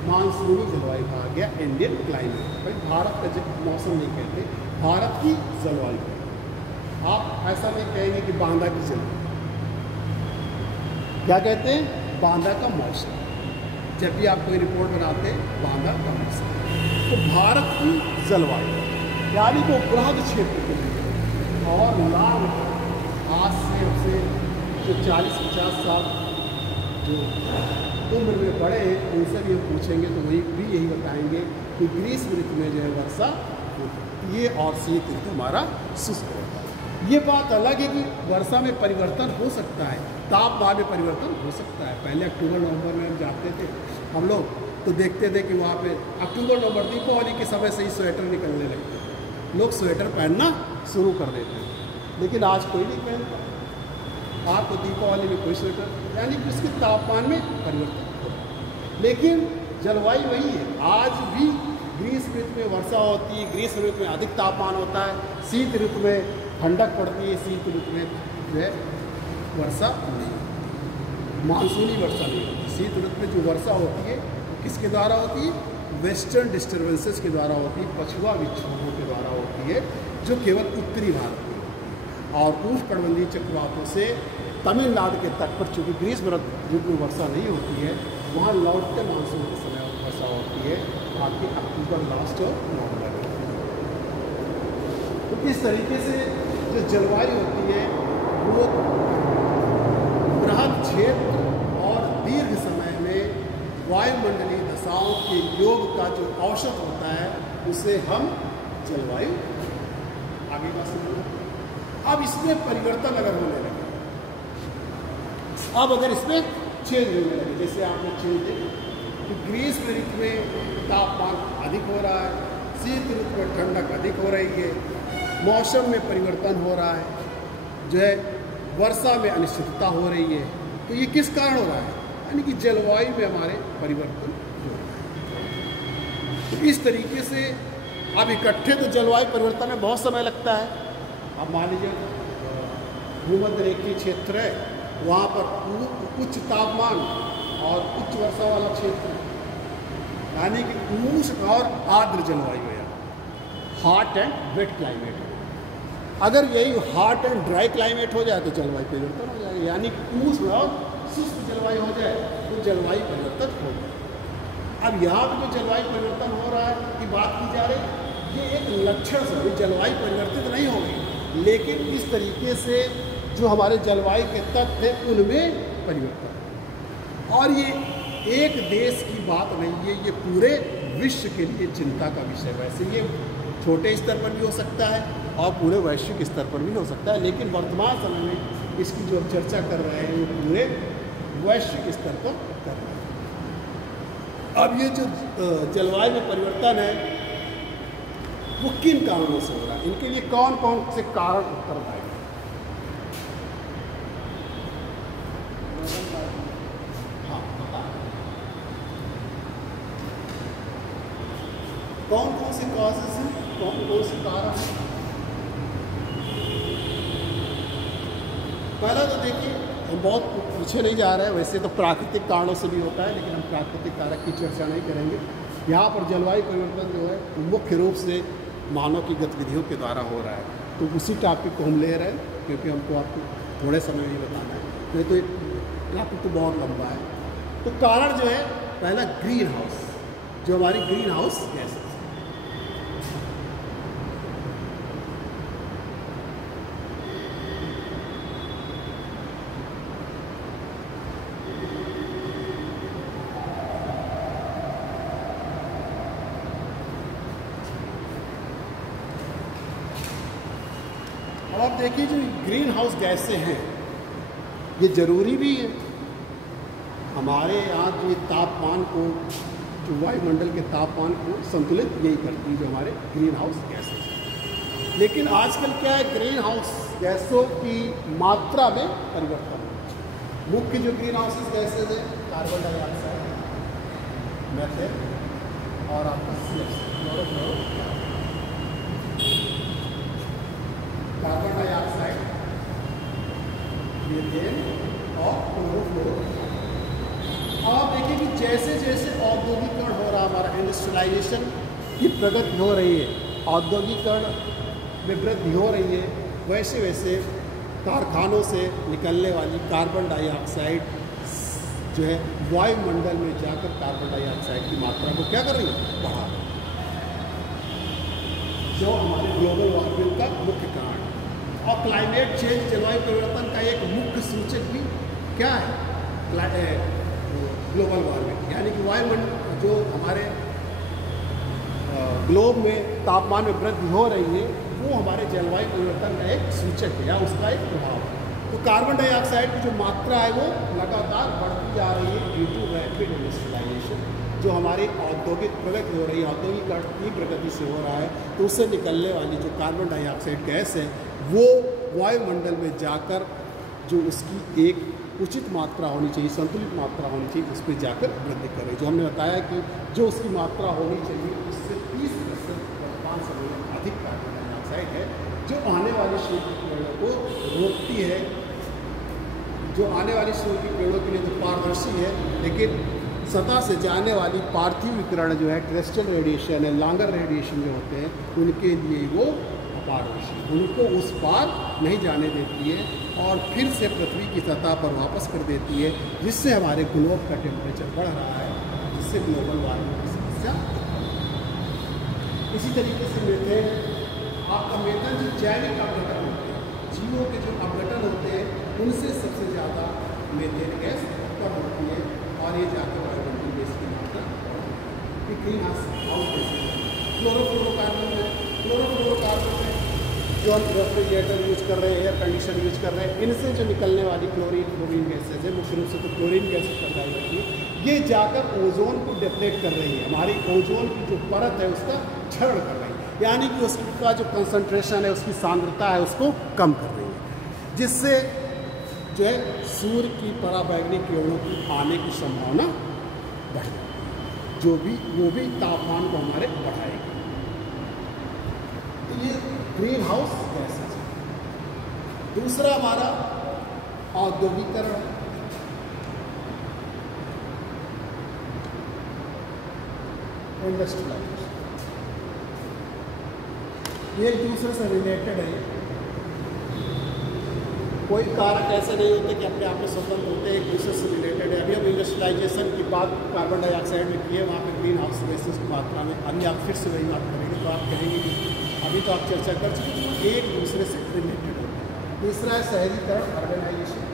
मानसूनी जलवायु कहा गया, इंडियन क्लाइमेट। भाई भारत का मौसम नहीं कहते, भारत की जलवायु। आप ऐसा नहीं कहेंगे कि बांदा की जलवायु, क्या कहते हैं, बांदा का मौसम। जब भी आप कोई रिपोर्ट बनाते हैं, बांदा का मौसम। तो भारत की जलवायु यानी वो बृहद क्षेत्र के लिए और लॉन्ग, आज से जो 40-50 साल जो उम्र में बड़े हैं उनसे भी हम पूछेंगे तो वही भी यही बताएंगे कि ग्रीष्म ऋतु में जो है वर्षा होती है और शीत ऋतु हमारा शुष्क होता है। ये बात अलग है कि वर्षा में परिवर्तन हो सकता है, तापमान में परिवर्तन हो सकता है। पहले अक्टूबर नवंबर में हम जाते थे हम लोग तो देखते थे कि वहाँ पे अक्टूबर नवंबर दीपावली के समय से ही स्वेटर निकलने लगते थे, लोग स्वेटर पहनना शुरू कर देते हैं। लेकिन आज कोई नहीं पहनता, आपको दीपावली में कोई स्वेटर, यानी कि उसके तापमान में परिवर्तन हो रहा है। लेकिन जलवायु वही है, आज भी ग्रीष्म ऋतु में वर्षा होती है, ग्रीष्म ऋतु में अधिक तापमान होता है, शीत ऋतु में ठंडक पड़ती है, शीत ऋतु में जो है वर्षा नहीं होती, मानसूनी वर्षा नहीं होती। शीत ऋतु में जो वर्षा होती है वो किसके द्वारा होती है, वेस्टर्न डिस्टर्बेंसेस के द्वारा होती है, पछुआ विक्षोभों के द्वारा होती है, जो केवल उत्तरी भारत में होती है। और उष्णकटिबंधीय चक्रवातों से तमिलनाडु के तट पर चूँकि ग्रीष्म ऋतु में वर्षा नहीं होती है, वहाँ लौटते मानसून के समय वर्षा होती है, आपकी अक्टूबर लास्ट और नवंबर में। तो इस तरीके से जो जलवायु होती है वो बृहद क्षेत्र और दीर्घ समय में वायुमंडलीय दशाओं के योग का जो औसत होता है उसे हम जलवायु आगे का समझना। अब इसमें परिवर्तन अगर होने लगे, अब अगर इसमें चेंज होने लगे, जैसे आपने चेंज देखा कि ग्रीष्म ऋतु में तापमान अधिक हो रहा है, शीत ऋतु में ठंडक अधिक हो रही है, मौसम में परिवर्तन हो रहा है, जो है वर्षा में अनिश्चितता हो रही है। तो ये किस कारण हो रहा है, यानी कि जलवायु में हमारे परिवर्तन हो रहा है। तो इस तरीके से अब इकट्ठे तो जलवायु परिवर्तन में बहुत समय लगता है। अब मान लीजिए भूमध्य रेखीय क्षेत्र है, वहाँ पर उच्च तापमान और उच्च वर्षा वाला क्षेत्र, यानी कि उष्ण और आर्द्र जलवायु है, हॉट एंड वेट क्लाइमेट। अगर यही हॉट एंड ड्राई क्लाइमेट हो जाए तो जलवायु परिवर्तन हो जाएगा, यानी उष्ण और शुष्क जलवायु हो जाए तो जलवायु परिवर्तन हो जाए। अब यहाँ पर जो जलवायु परिवर्तन हो रहा है की बात की जा रही, ये एक लक्षण से जलवायु परिवर्तित नहीं हो गई, लेकिन इस तरीके से जो हमारे जलवायु के तत्व थे उनमें परिवर्तन। और ये एक देश की बात नहीं है, ये पूरे विश्व के लिए चिंता का विषय। वैसे ये छोटे स्तर पर भी हो सकता है और पूरे वैश्विक स्तर पर भी हो सकता है, लेकिन वर्तमान समय में इसकी जो चर्चा कर रहे हैं वो पूरे वैश्विक स्तर पर कर रहे हैं। अब ये जो जलवायु में परिवर्तन है वो किन कारणों से हो रहा है, इनके लिए कौन कौन से कारण उत्तरदायी हैं? हाँ, कौन कौन से कॉजेस हैं, कौन कौन से कारण हैं? पहला तो देखिए, हम बहुत पीछे नहीं जा रहे हैं, वैसे तो प्राकृतिक कारणों से भी होता है, लेकिन हम प्राकृतिक कारक की चर्चा नहीं करेंगे। यहाँ पर जलवायु परिवर्तन जो है मुख्य रूप से मानव की गतिविधियों के द्वारा हो रहा है। तो उसी टॉपिक को हम ले रहे हैं क्योंकि हमको आपको थोड़े समय में ही बताना है, नहीं तो टॉपिक तो बहुत लंबा है। तो कारण जो है, पहला ग्रीन हाउस, जो हमारी ग्रीन हाउस गैस। अब देखिए जो ग्रीन हाउस गैसें हैं ये ज़रूरी भी है हमारे यहाँ जो तापमान को, जो वायुमंडल के तापमान को संतुलित यही करती है जो हमारे ग्रीन हाउस गैसें हैं। लेकिन आजकल क्या है, ग्रीन हाउस गैसों की मात्रा में परिवर्तन हो। मुख्य जो ग्रीन हाउस गैसेज है, कार्बन डाइऑक्साइड, मीथेन, और आपका कार्बन डाइऑक्साइड, मीथेन और क्लोरोफ्लोरोकार्बन। अब आप देखिए कि जैसे जैसे औद्योगिकरण हो रहा, हमारा इंडस्ट्रियलाइजेशन की प्रगति हो रही है, औद्योगिकरण में वृद्धि हो रही है, वैसे वैसे कारखानों से निकलने वाली कार्बन डाइऑक्साइड जो है वायुमंडल में जाकर कार्बन डाइऑक्साइड की मात्रा को क्या कर रही है, बढ़ा रही है, जो हमारे ग्लोबल वार्मिंग का मुख्य कारण है। और क्लाइमेट चेंज, जलवायु परिवर्तन का एक मुख्य सूचक भी क्या है, ग्लोबल वार्मिंग, यानी कि वायुमंडल जो हमारे ग्लोब में तापमान में वृद्धि हो रही है, वो हमारे जलवायु परिवर्तन का एक सूचक है या उसका एक प्रभाव है। तो कार्बन डाइऑक्साइड की जो मात्रा है वो लगातार बढ़ती जा रही है ड्यू टू रैपिड इंडस्ट्रियलाइजेशन, जो हमारी औद्योगिक प्रगति हो रही है, औद्योगिकरण की प्रगति से हो रहा है। तो उससे निकलने वाली जो कार्बन डाइऑक्साइड गैस है वो वायुमंडल में जाकर जो उसकी एक उचित मात्रा होनी चाहिए, संतुलित मात्रा होनी चाहिए, उस पर जाकर वृद्धि कर रही है। जो हमने बताया कि जो उसकी मात्रा होनी चाहिए उससे 30% अधिक कार्बन डाइऑक्साइड है, जो आने वाले सूर्य की किरणों को रोकती है, जो आने वाली सूर्य की किरणों के लिए तो पारदर्शी है, लेकिन सतह से जाने वाली पार्थिव विकिरण जो है, टेरेस्ट्रियल रेडिएशन है, लॉन्गर रेडिएशन जो होते हैं, उनके लिए वो अपारदर्शी, उनको उस पार नहीं जाने देती है और फिर से पृथ्वी की सतह पर वापस कर देती है, जिससे हमारे ग्लोब का टेम्परेचर बढ़ रहा है, जिससे ग्लोबल वार्मिंग की समस्या। इसी तरीके से मीथेन, आपका मीथेन जो जैविक अपघटन होते हैं, जीवों के जो अपघटन होते हैं, उनसे सबसे ज़्यादा मीथेन गैस कम होती है और ये जाकर वायुमंडल में इसकी मात्रा ग्रीन हाउस गैस। क्लोरोफ्लोरोकार्बन में जो हम रेफ्रिजरेटर यूज कर रहे हैं, एयर कंडीशन यूज कर रहे हैं, इनसे जो निकलने वाली क्लोरीन गैसेज है, मुख्य रूप से तो क्लोरीन गैस पैदा होती है, ये जाकर ओजोन को डिप्लेट कर रही है, हमारी ओजोन की जो परत है उसका क्षरण कर रही है, यानी कि उसका जो कंसंट्रेशन है, उसकी सांद्रता है, उसको कम कर रही है, जिससे जो है सूर्य की पराबैंगनी किरणों की आने की संभावना बढ़ जाती है, जो भी वो भी तापमान को हमारे बढ़ाएगी। तो ये ग्रीन हाउस गैसेज। दूसरा हमारा औद्योगिकरण है, इंडस्ट्रियलाइजेशन, ये एक दूसरे से रिलेटेड है। कोई कारक ऐसे नहीं होते कि अपने आप में संबंध होते हैं, एक दूसरे से रिलेटेड है। अभी हम इंडस्ट्रियलाइजेशन की बात कार्बन डाइऑक्साइड में की है, वहाँ पे ग्रीन हाउस गैसेज की मात्रा में अभी आप फिर से वही बात करेंगे तो आप कहेंगे कि अभी तो आप चर्चा कर चुके हैं, एक दूसरे से रिलेटेड होते हैं। तीसरा है शहरीकरण, अर्बनाइजेशन।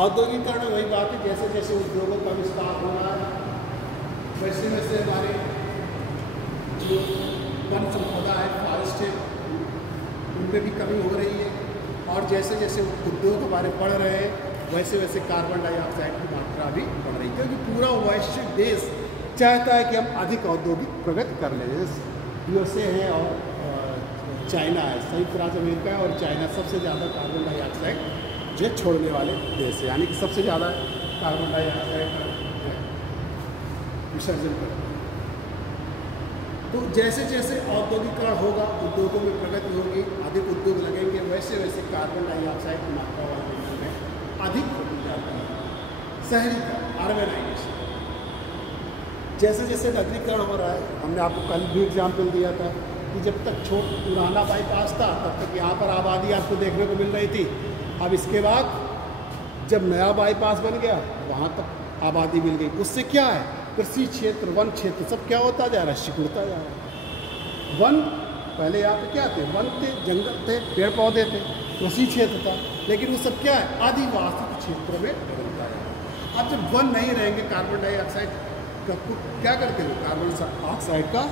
औद्योगिकरण में वही बात है, जैसे जैसे उद्योगों का विस्तार हो रहा है, वैसे वैसे हमारे जो वन संपदा है, फॉरेस्ट है, उनमें भी कमी हो रही है, और जैसे जैसे उद्योग हमारे बढ़ रहे हैं, वैसे वैसे कार्बन डाइऑक्साइड की मात्रा भी बढ़ रही है, क्योंकि पूरा वैश्विक देश चाहता है कि हम अधिक औद्योगिक प्रगति कर लें। जैसे USA है और चाइना है, संयुक्त राज्य अमेरिका है और चाइना सबसे ज़्यादा कार्बन डाइऑक्साइड जो छोड़ने वाले देश है, यानी कि सबसे ज़्यादा कार्बन डाइऑक्साइड विसर्जन करते हैं। तो जैसे जैसे औद्योगिकरण होगा, उद्योगों में प्रगति होगी, अधिक उद्योग लगेंगे, वैसे वैसे कार्बन डाइऑक्साइड की मात्रा वायुमंडल में अधिक होती जाती है। शहरीकरण, अर्बनाइजेशन, जैसे जैसे नगरीकरण हो रहा है, हमने आपको कल भी एग्जाम्पल दिया था कि जब तक पुराना बाईपास था तब तक यहाँ पर आबादी आपको देखने को मिल रही थी। अब इसके बाद जब नया बाईपास बन गया, वहाँ तक आबादी मिल गई। उससे क्या है, कृषि क्षेत्र, वन क्षेत्र सब क्या होता जा रहा है, सिकुड़ता जा रहा है। वन पहले यहाँ पे क्या थे, वन थे, जंगल थे, पेड़ पौधे थे, कृषि क्षेत्र था, लेकिन वो सब क्या है, आदिवासी क्षेत्र में बदलता जा रहा है। अब जब वन नहीं रहेंगे, कार्बन डाइऑक्साइड का क्या करते हैं, कार्बन ऑक्साइड का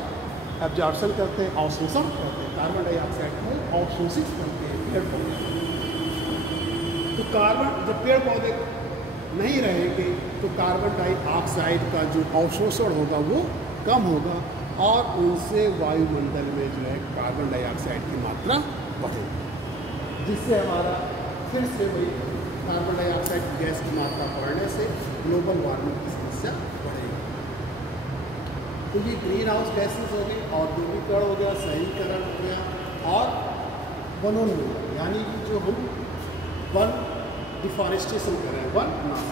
एब्जॉर्प्शन करते हैं, अवशोषण करते हैं, कार्बन डाइऑक्साइड को अवशोषित करते हैं पेड़ पौधे। तो कार्बन, जब पेड़ पौधे नहीं रहेंगे तो कार्बन डाइऑक्साइड का जो अवशोषण होगा वो कम होगा और उनसे वायुमंडल में जो है कार्बन डाइऑक्साइड की मात्रा बढ़ेगी। जिससे हमारा फिर से वही कार्बन डाइऑक्साइड गैस की मात्रा बढ़ने से ग्लोबल वार्मिंग की समस्या बढ़ेगी। तो ये ग्रीन हाउस गैसेज हो गई, औद्योगिकरण हो गया, शहरीकरण हो गया और वनोन्मूलन, यानी कि जो हम वन डिफॉरेस्टेशन कर रहे हैं, वन नाश।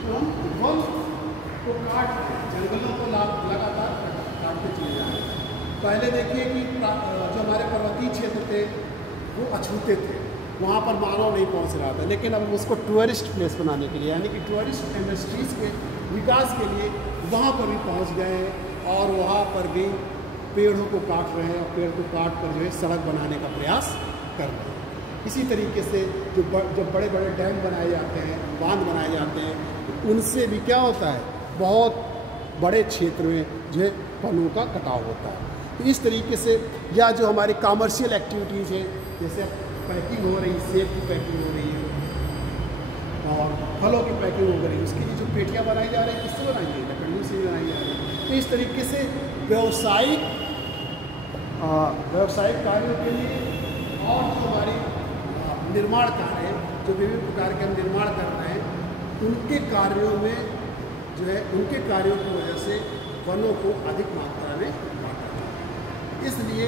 तो हम वन को काट रहे हैं, जंगलों को लगातार काटते चले जा रहे हैं। पहले देखिए कि जो हमारे पर्वतीय क्षेत्र थे वो अछूते थे, वहाँ पर मानव नहीं पहुँच रहा था, लेकिन अब उसको टूरिस्ट प्लेस बनाने के लिए, यानी कि टूरिस्ट इंडस्ट्रीज़ के विकास के लिए वहाँ पर भी पहुँच गए हैं और वहाँ पर भी पेड़ों को काट रहे हैं और पेड़ को काट कर जो है सड़क बनाने का प्रयास कर रहे हैं। इसी तरीके से जब बड़े बड़े डैम बनाए जाते हैं, बांध बनाए जाते हैं, तो उनसे भी क्या होता है, बहुत बड़े क्षेत्र में जो है वनों का कटाव होता है। तो इस तरीके से या जो हमारी कॉमर्शियल एक्टिविटीज़ हैं, जैसे पैकिंग हो रही, सेब की पैकिंग हो रही है और फलों की पैकिंग हो रही है, उसके लिए जो पेटियाँ बनाई जा रही है, किससे बनाई जा रही है, लकड़ियों से बनाई जा रही है। तो इस तरीके से व्यावसायिक कार्यों के लिए और जो हमारी निर्माण कार्य, जो विभिन्न प्रकार के हम निर्माण कर रहे हैं, उनके कार्यों में जो है, उनके कार्यों की वजह से वनों को अधिक मात्रा में काटा जाता है। इसलिए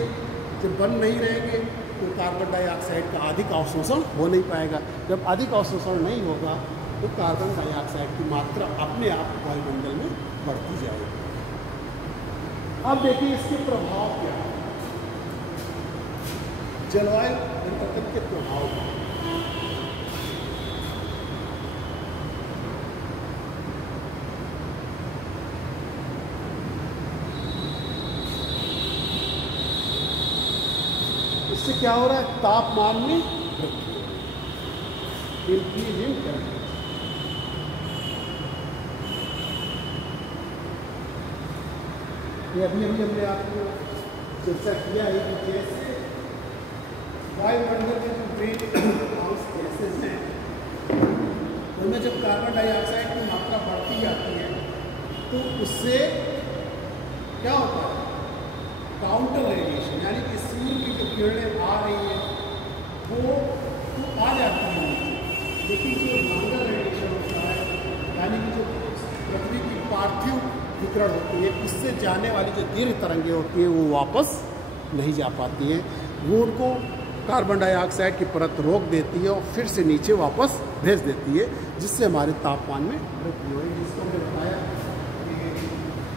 जब वन नहीं रहेंगे तो कार्बन डाइऑक्साइड का अधिक अवशोषण हो नहीं पाएगा। जब अधिक अवशोषण नहीं होगा तो कार्बन डाइऑक्साइड की मात्रा अपने आप वायुमंडल में बढ़ती जाएगी। अब देखिए इसके प्रभाव क्या है, जलवायु परिवर्तन के प्रभाव। इससे क्या हो रहा है, तापमान में वृद्धि, इंक्रीज इन टेम्परेचर। ये अभी हमने आपको चर्चा किया है कि जैसे वायुमंडल में जो ग्रीन हाउस गैसेज हैं, उनमें जब कार्बन डाइऑक्साइड की मात्रा बढ़ती जाती है तो उससे क्या होता है, काउंटर रेडिएशन, यानी कि सूर्य की जो किरणें आ रही है वो तो आ जाती हैं, लेकिन जो लॉन्गर रेडिएशन होता है, यानी कि जो पृथ्वी की पार्थिव विकिरण होती है, उससे जाने वाली जो दीर्घ तरंगें होती हैं वो वापस नहीं जा पाती हैं। वो उनको कार्बन डाइऑक्साइड की परत रोक देती है और फिर से नीचे वापस भेज देती है, जिससे हमारे तापमान में वृद्धि हुई। जिसको हमने बताया कि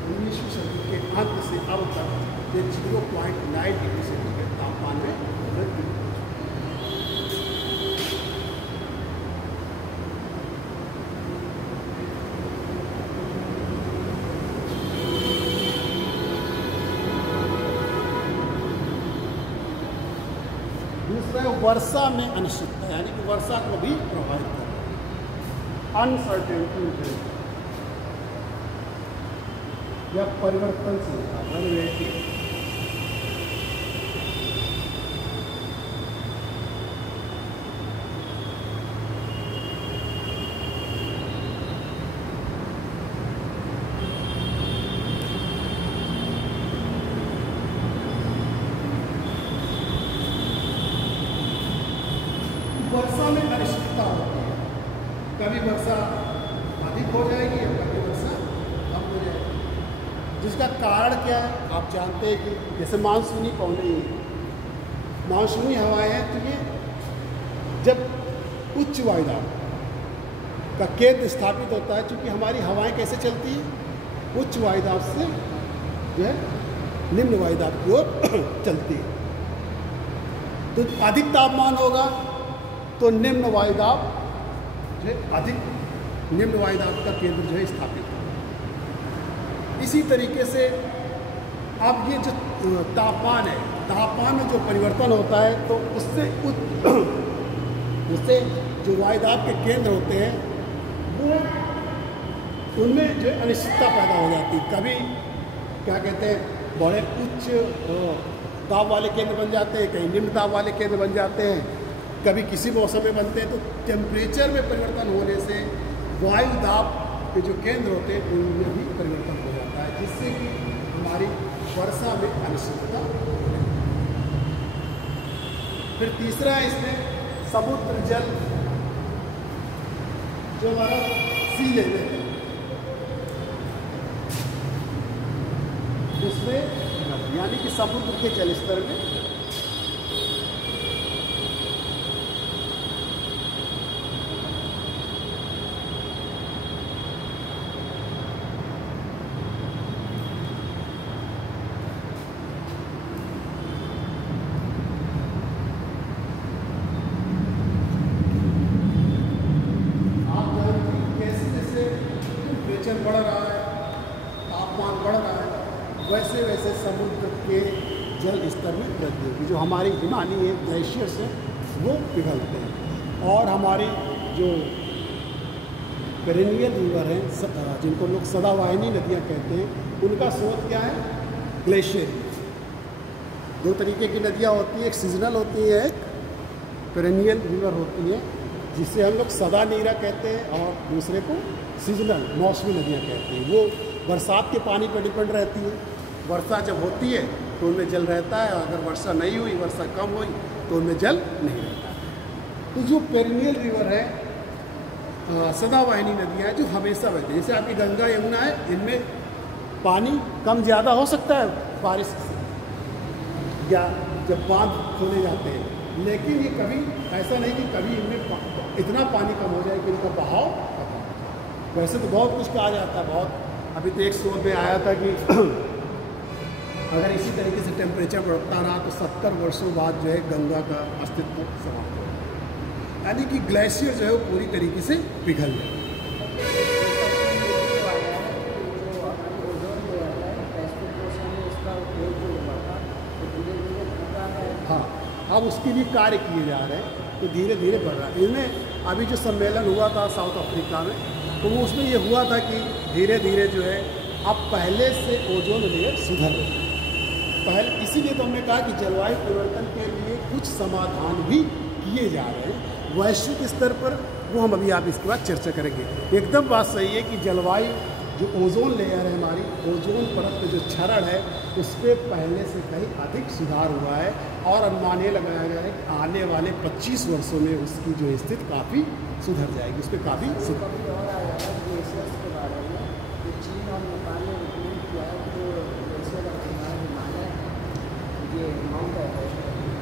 19वीं सदी के अंत से अब तक ये 0.9 डिग्री सेंटीग्रेड तापमान में वृद्धि हुई। दूसरा है वर्षा में अनिश्चितता, यानी कि वर्षा को भी प्रभावित कर रहा है, अनसर्टेनिटी या परिवर्तनशीलता, वेरिएटी। वर्षा में अनिश्चितता होती है, कभी वर्षा अधिक हो जाएगी और कभी वर्षा कम हो जाएगी। जिसका कारण क्या है, आप जानते हैं कि जैसे मानसूनी पवनें, मानसूनी हवाएं हैं, तो ये जब उच्च वायुदाब का केंद्र स्थापित होता है, चूँकि हमारी हवाएं कैसे चलती हैं, उच्च वायुदाब से जो है निम्न वायुदाब की ओर चलती है। तो अधिक तापमान होगा तो निम्न वायुदाब जो है अधिक, निम्न वायुदाब का केंद्र जो है स्थापित होगा। इसी तरीके से अब ये जो तापमान है, तापमान में जो परिवर्तन होता है तो उससे जो वायुदाब के केंद्र होते हैं वो उनमें जो अनिश्चितता पैदा हो जाती है। कभी क्या कहते हैं, बड़े उच्च दाब वाले केंद्र बन जाते हैं, कहीं निम्न दाब वाले केंद्र बन जाते हैं, कभी किसी मौसम में बनते हैं। तो टेम्परेचर में परिवर्तन होने से वायु दाब के जो केंद्र होते हैं उनमें भी परिवर्तन हो जाता है, जिससे कि हमारी वर्षा में अनिश्चितता होती है। फिर तीसरा है इसमें समुद्र जल, जो हमारा सी लेवल है उसमें, यानी कि समुद्र के जल स्तर में आप जानते हैं कैसे जैसे टेम्परेचर बढ़ रहा है, तापमान बढ़ रहा है, वैसे वैसे समुद्र के जल स्तर में वृद्धि होगी। जो हमारे हिमालयी ग्लेशियर्स हैं वो पिघलते हैं, और हमारी जो पेरेनियल रिवर हैं जिनको लोग सदावाहिनी नदियाँ कहते हैं, उनका स्रोत क्या है? ग्लेशियर। दो तरीके की नदियाँ होती हैं, एक सीजनल होती है, एक पेरेनियल रिवर होती है, जिसे हम लोग सदा नीरा कहते हैं, और दूसरे को सीजनल मौसमी नदियाँ कहते हैं। वो बरसात के पानी पर डिपेंड रहती है। वर्षा जब होती है तो उनमें जल रहता है, और अगर वर्षा नहीं हुई, वर्षा कम हुई तो उनमें जल नहीं रहता है। तो जो पेरिनियल रिवर है, सदावाहिनी नदियाँ हैं जो हमेशा बहती है, जैसे आपकी गंगा यमुना है, इनमें पानी कम ज़्यादा हो सकता है बारिश से या जब बांध खोले जाते हैं, लेकिन ये कभी ऐसा नहीं कि कभी इनमें इतना पानी कम हो जाए कि इनका बहाव खत्म हो जाए। वैसे तो बहुत कुछ कहा जाता है, बहुत अभी तो एक शोध में आया था कि अगर इसी तरीके से टेम्परेचर बढ़ता रहा तो 70 वर्षों बाद जो है गंगा का अस्तित्व समाप्त हो जाए, यानी कि ग्लेशियर जो है वो पूरी तरीके से पिघल जाए। हाँ, अब उसके लिए कार्य किए जा रहे हैं, तो धीरे धीरे बढ़ रहा है। इनमें अभी जो सम्मेलन हुआ था साउथ अफ्रीका में, तो वो उसमें ये हुआ था कि धीरे धीरे जो है अब पहले से ओजोन लेयर सुधर रही है। पहले इसीलिए तो हमने कहा कि जलवायु परिवर्तन के लिए कुछ समाधान भी किए जा रहे हैं वैश्विक स्तर पर, वो हम अभी आप इसके बाद चर्चा करेंगे। एकदम बात सही है कि जलवायु जो ओजोन लेयर है, हमारी ओजोन परत पे जो क्षरण है, उस पर पहले से कहीं अधिक सुधार हुआ है, और अनुमान ये लगाया गया है कि आने वाले 25 वर्षों में उसकी जो स्थिति काफ़ी सुधर जाएगी, उस पर काफ़ी सुधार। चीन और नेपाल ने रिकमेंड किया है कि जो ग्लेशियर ऑफ हिमालय ये माउंट एवरेस्ट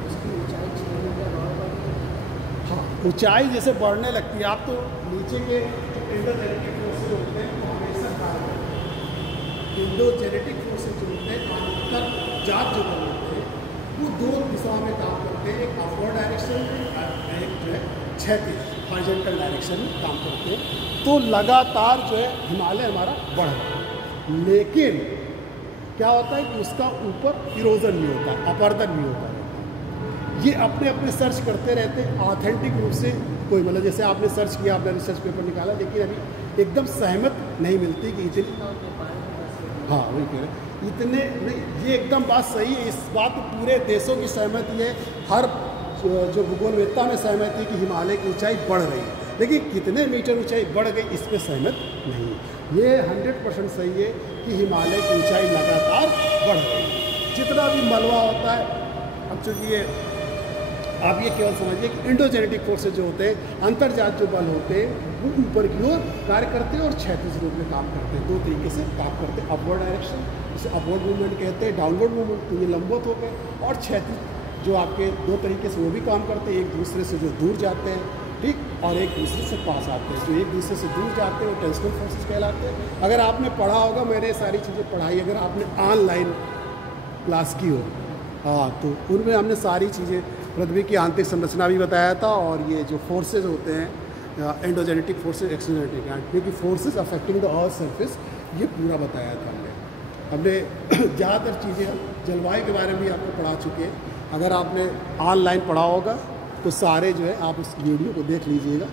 उसकी ऊंचाई 6 मीटर और बढ़ी। हाँ, ऊंचाई जैसे बढ़ने लगती है, आप तो नीचे के इंडोजेनेटिक फोर्सेज होते हैं वो हमेशा कार्य करते हैं। इंडोजेनेटिक फोर्सेज जो होते हैं, अंतर जात जो बल होते हैं, वो दो दिशाओं में काम करते हैं, एक अपवर्ड डायरेक्शन में, एक जो है क्षैतिज हॉरिजॉन्टल डायरेक्शन में काम करते हैं। तो लगातार जो है हिमालय हमारा बढ़ रहा है, लेकिन क्या होता है कि उसका ऊपर इरोजन नहीं होता, अपरदन नहीं होता रहता। ये अपने अपने सर्च करते रहते हैं ऑथेंटिक रूप से, कोई मतलब जैसे आपने सर्च किया, आपने रिसर्च पेपर निकाला, लेकिन अभी एकदम सहमत नहीं मिलती कि इतनी, हाँ वही कह रहे इतने नहीं। ये एकदम बात सही है, इस बात पूरे देशों की सहमति है, हर जो भूगोलवेत्ता में सहमति है कि हिमालय की ऊंचाई बढ़ रही है, लेकिन कितने मीटर ऊंचाई बढ़ गई इस पर सहमत नहीं। ये 100% सही है कि हिमालय की ऊंचाई लगातार बढ़ रही है। जितना भी मलबा होता है, अब चूँकि ये आप ये केवल समझिए कि इंडोजेनेटिक फोर्सेज जो होते हैं, अंतर्जात जो बल होते हैं, वो ऊपर की ओर कार्य करते हैं और क्षैतिज रूप में काम करते हैं। दो तरीके से काम करते हैं, अपवर्ड डायरेक्शन जिसे अपवर्ड मूवमेंट कहते हैं, डाउनवर्ड मूवमेंट तो ये लंबवत हो गए, और क्षैतिज जो आपके दो तरीके से वो भी काम करते हैं, एक दूसरे से जो दूर जाते हैं, ठीक, और एक दूसरे से पास आते हैं। जो एक दूसरे से दूर जाते हैं वो टेंसनल फोर्सेस कहलाते हैं। अगर आपने पढ़ा होगा, मैंने सारी चीज़ें पढ़ाई, अगर आपने ऑनलाइन क्लास की हो, हाँ, तो उनमें हमने सारी चीज़ें, पृथ्वी की आंतरिक संरचना भी बताया था, और ये जो फोर्सेज होते हैं एंडोजेनेटिक फोर्सेज, एक्सोजेनेटिक, क्योंकि forces affecting the earth surface, ये पूरा बताया था हमने ज़्यादातर चीज़ें जलवायु के बारे में भी आपको पढ़ा चुके हैं। अगर आपने ऑनलाइन पढ़ा होगा तो सारे जो है आप उस वीडियो को देख लीजिएगा,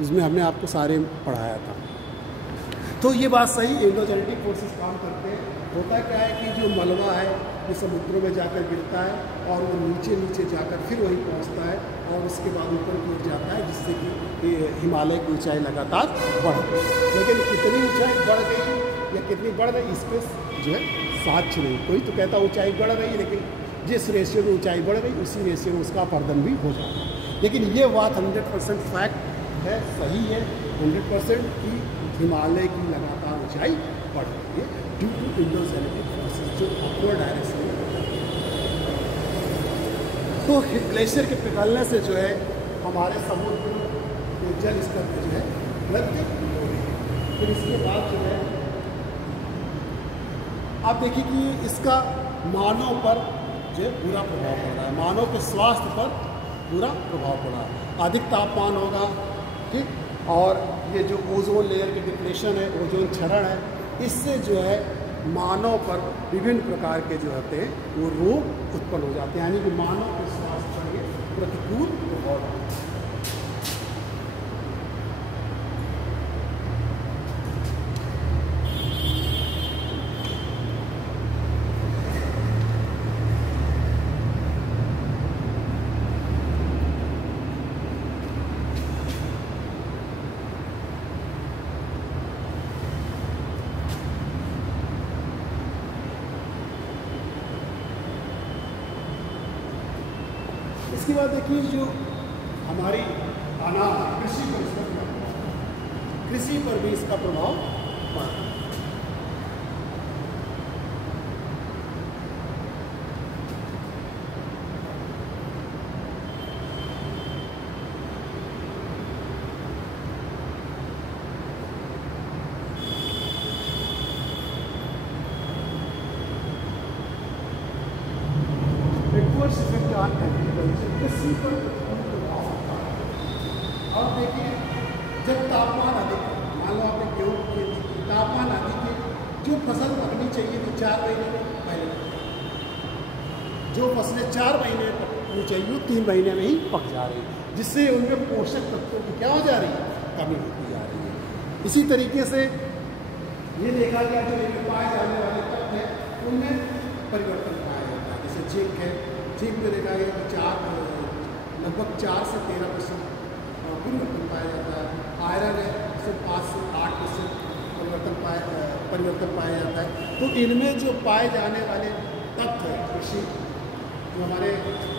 उसमें हमने आपको सारे पढ़ाया था। तो ये बात सही, इंडोजेनेटिक फोर्सेस काम करते हैं। होता क्या है कि जो मलबा है ये समुद्रों में जाकर गिरता है और वो नीचे नीचे जाकर फिर वहीं पहुंचता है, और उसके बाद ऊपर की ओर जाता है, जिससे कि हिमालय की ऊंचाई लगातार बढ़ गई। लेकिन कितनी ऊंचाई बढ़ गई या कितनी बढ़ गई, इस पर जो है साक्ष्य नहीं। कोई तो कहता ऊंचाई बढ़ गई, लेकिन जिस रेशियो में ऊंचाई बढ़ गई उसी रेशियो में उसका अपरदन भी हो जाता है। लेकिन ये बात 100% फैक्ट है, सही है 100% कि हिमालय की लगातार ऊंचाई बढ़ रही है ड्यू टू इंडोजेनेटिक फोर्सेस जो अपवर्ड डायरेक्शन में होता है। तो ग्लेशियर के पिघलने से जो है हमारे समुद्र के जल स्तर में जो है वृद्धि हो रही है। फिर इसके बाद जो है आप देखिए कि इसका मानव पर जो है बुरा प्रभाव पड़ रहा है, मानव के स्वास्थ्य पर बुरा प्रभाव पड़ रहा है। अधिक तापमान होगा, ठीक, और ये जो ओजोन लेयर के डिप्लेशन है, ओजोन क्षरण है, इससे जो है मानव पर विभिन्न प्रकार के जो होते हैं वो रोग उत्पन्न हो जाते हैं, यानी कि मानव के स्वास्थ्य पर ये प्रतिकूल प्रभाव है। इसके बाद देखिए जो हमारी अनाज कृषि पर इसका प्रभाव, कृषि पर भी इसका प्रभाव पड़ रहा है। एडवर्स इफेक्ट ऑन एग्रीकल्चर, कृषि पर प्रभाव होता है। और देखिए जब तापमान अधिक है, मान लो आपने गेहूँ की खेती की, तापमान अधिक है, जो फसल पकनी चाहिए थी 4 महीने पहले, जो फसलें 4 महीने पकनी चाहिए वो 3 महीने में ही पक जा रही है, जिससे उनमें पोषक तत्वों की क्या हो जा रही है, कमी होती जा रही है। इसी तरीके से ये देखा गया जो इनमें पाए जाने वाले तत्व हैं उनमें परिवर्तन पाया जाता है। जैसे जिंक है, जिंक में देखा गया कि लगभग 4 से 13% परिवर्तन पाया जाता है। आयरन है, सिर्फ 5 से 8% परिवर्तन पाया जाता है। तो इनमें जो पाए जाने वाले तत्व हैं, कृषि जो हमारे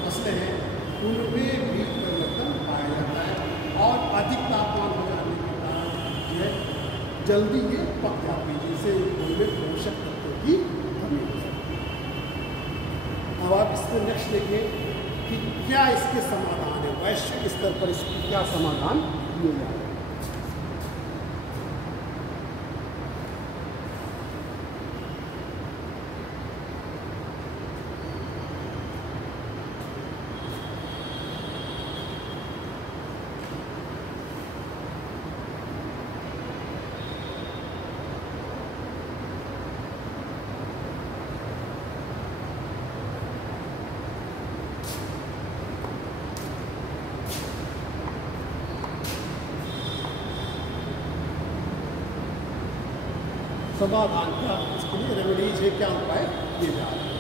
फसलें हैं उनमें भी परिवर्तन पाया जाता है, और अधिक तापमान हो जाने के कारण जो है जल्दी ये पक जाती है, जिससे उनमें पोषक तत्वों की कमी हो जाती है। अब आप इसमें नेक्स्ट देखिए कि क्या इसके समाधान है, वैश्विक स्तर पर इसकी क्या समाधान दिए जा रहे हैं। समाधान क्या, इसके लिए रेमेडीज है, क्या उपाय किए जा रहे हैं।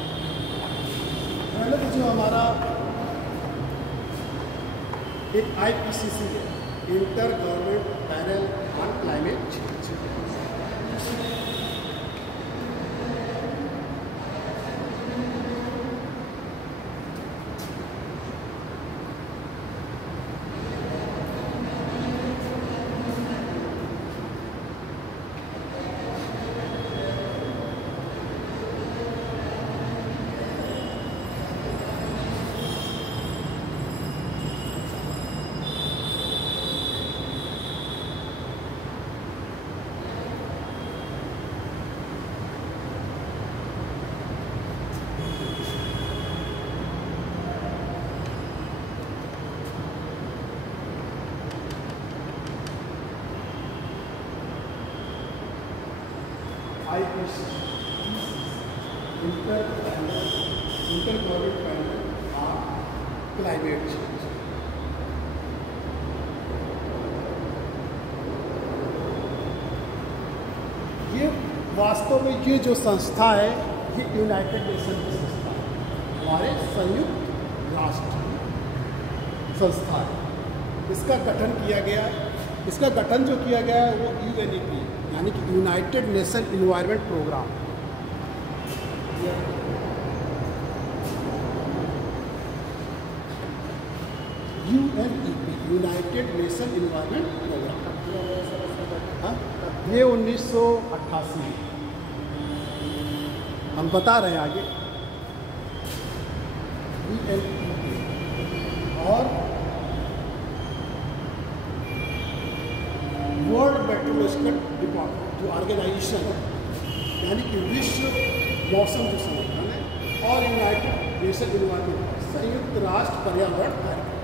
पहले तो जो हमारा एक IPCC है, inter government panel on Climate change, inter government panel on Climate change. ये वास्तव में ये जो संस्था है ये यूनाइटेड नेशन की संस्था है, हमारे संयुक्त राष्ट्र संस्था है। इसका गठन किया गया, इसका गठन जो किया गया है वो UNEP यानी कि United Nation Environment Programme, UNEP United Nation Environment Programme. हाँ, ये 1988 हम बता रहे हैं आगे। UNEP और वर्ल्ड मेट्रोलॉजिकल डिपार्टमेंट जो ऑर्गेनाइजेशन है यानी कि विश्व मौसम जो संगठन है और यूनाइटेड नेशन इन्वायरमेंट संयुक्त राष्ट्र पर्यावरण कार्यक्रम।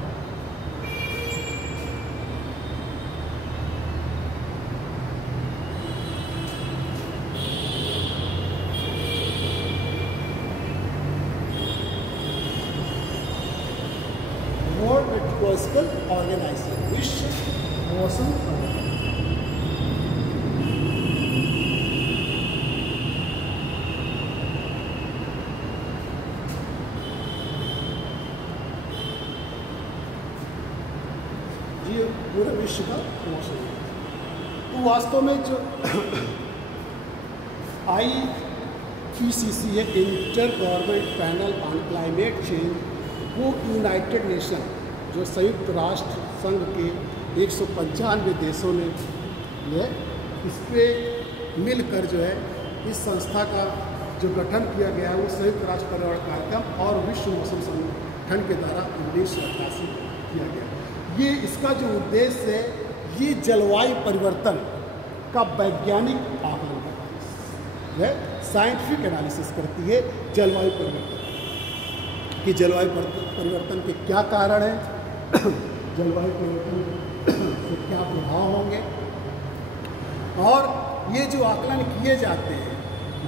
वर्ल्ड मेट्रोलॉजिकल ऑर्गेनाइजेशन विश्व मौसम ये पूरे विश्व का मौसम है। तो वास्तव में जो IPCC है, inter government panel on Climate change, वो यूनाइटेड नेशन जो संयुक्त राष्ट्र संघ के 195 देशों ने इस पर मिलकर जो है इस संस्था का जो गठन किया गया है वो संयुक्त राष्ट्र पर्यावरण कार्यक्रम और विश्व मौसम संगठन के द्वारा 1988 किया गया। ये इसका जो उद्देश्य है ये जलवायु परिवर्तन का वैज्ञानिक आकलन करता है, साइंटिफिक एनालिसिस करती है जलवायु परिवर्तन कि जलवायु परिवर्तन के क्या कारण हैं, जलवायु परिवर्तन से क्या प्रभाव होंगे, और ये जो आकलन किए जाते हैं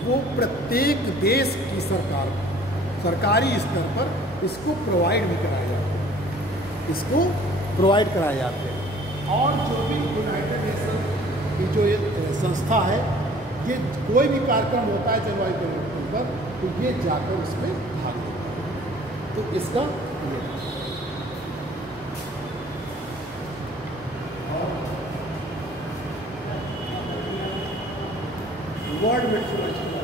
वो प्रत्येक देश की सरकारी स्तर पर इसको प्रोवाइड भी कराए जाते हैं, इसको प्रोवाइड कराए जाते हैं। और जो भी यूनाइटेड नेशन की जो ये संस्था है, ये कोई भी कार्यक्रम होता है जलवायु परिवर्तन पर तो ये जाकर उसमें भाग लेता है। तो इसका ये World Meteorological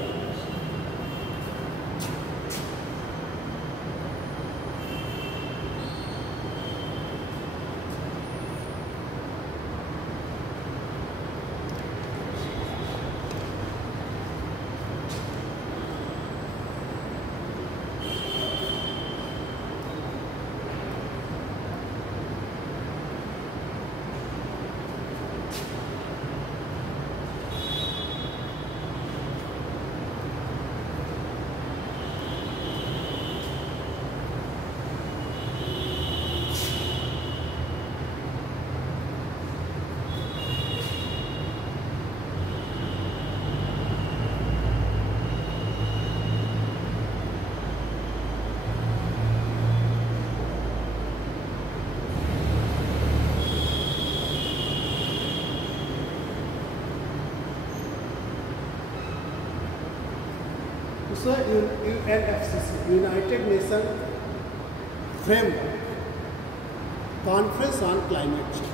UNFCCC United Nation Framework Conference on Climate Change.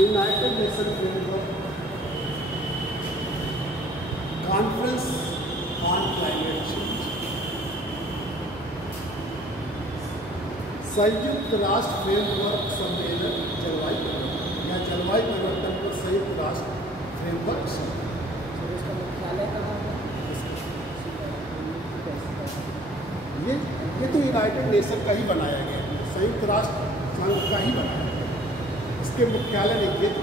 United Nation Framework Conference on Climate Change, संयुक्त राष्ट्र फ्रेमवर्क सम्मेलन जलवायु परिवर्तन या जलवायु परिवर्तन पर संयुक्त राष्ट्र फ्रेमवर्क सम्मेलन। इसका मुख्यालय कहाँ है? ये तो यूनाइटेड नेशन का ही बनाया गया है, संयुक्त राष्ट्र संघ का ही बनाया गया है। इसके मुख्यालय देखिए तो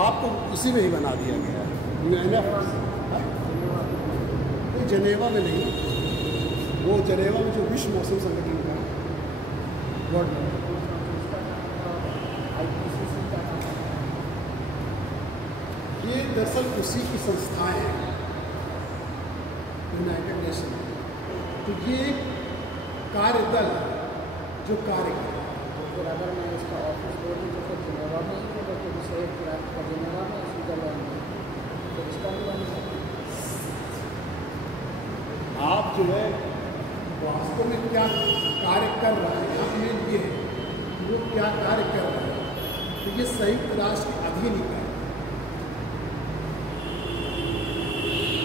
आपको उसी में ही बना दिया गया है। वो जनेवा में नहीं, वो जनेवा में जो विश्व मौसम संगठन का वर्ल्ड, ये दरअसल उसी की संस्थाएं हैं यूनाइटेड नेशन। तो ये कार्यदल जो कार्य कर रहा है, तो फिर अगर मैं इसका ऑफिस बोलूँ तो फिर जिनेवा में ही होगा, क्योंकि संयुक्त राष्ट्र का जिनेवा में स्विट्जरलैंड में, तो इसका भी बन सकता है। आप जो है वास्तव में क्या कार्य कर रहा है, यहाँ में ये है कि वो क्या कार्य कर रहा है। तो ये संयुक्त राष्ट्र के अधीन ही कार्य।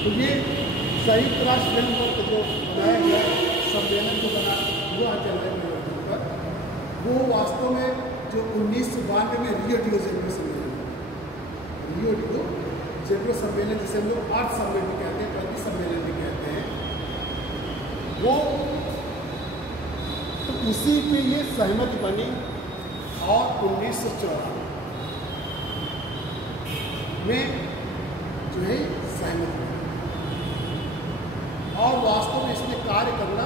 तो ये संयुक्त राष्ट्र फ्रेमवर्क जो बनाया गया सम्मेलन जो बना हुआ जलवायु परिवर्तन पर, वो वास्तव में जो 1992 में रियो डी जेनेरो सम्मेलन, रियो डी जेनेरो सम्मेलन जिसे हम लोग अर्थ सम्मेलन भी कहते हैं, प्रति सम्मेलन भी कहते हैं, वो तो उसी पे ये सहमति बनी और 1994 में जो है सहमति बनी और वास्तव में इसमें कार्य करना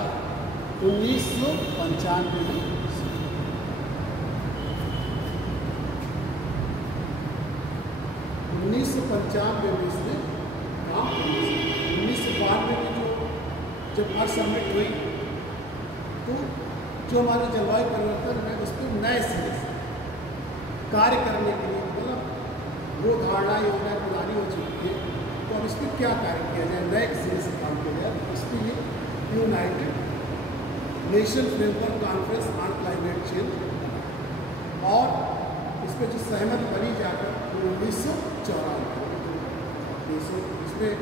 1995 में 1995 में इसने काम किया। 1992 में जब अर्थ समिट हुई तो जो हमारे जलवायु परिवर्तन है उस पर नए सिरे से कार्य करने के लिए, मतलब वो धारणा योजना पुरानी हो चुकी है, तो अब इस पर क्या कार्य किया जाए, नए सिरे से काम किया जाए। इसके लिए United Nation Framework Conference on Climate change और इस पर जो सहमति बनी जाकर 1994 देशों, इसमें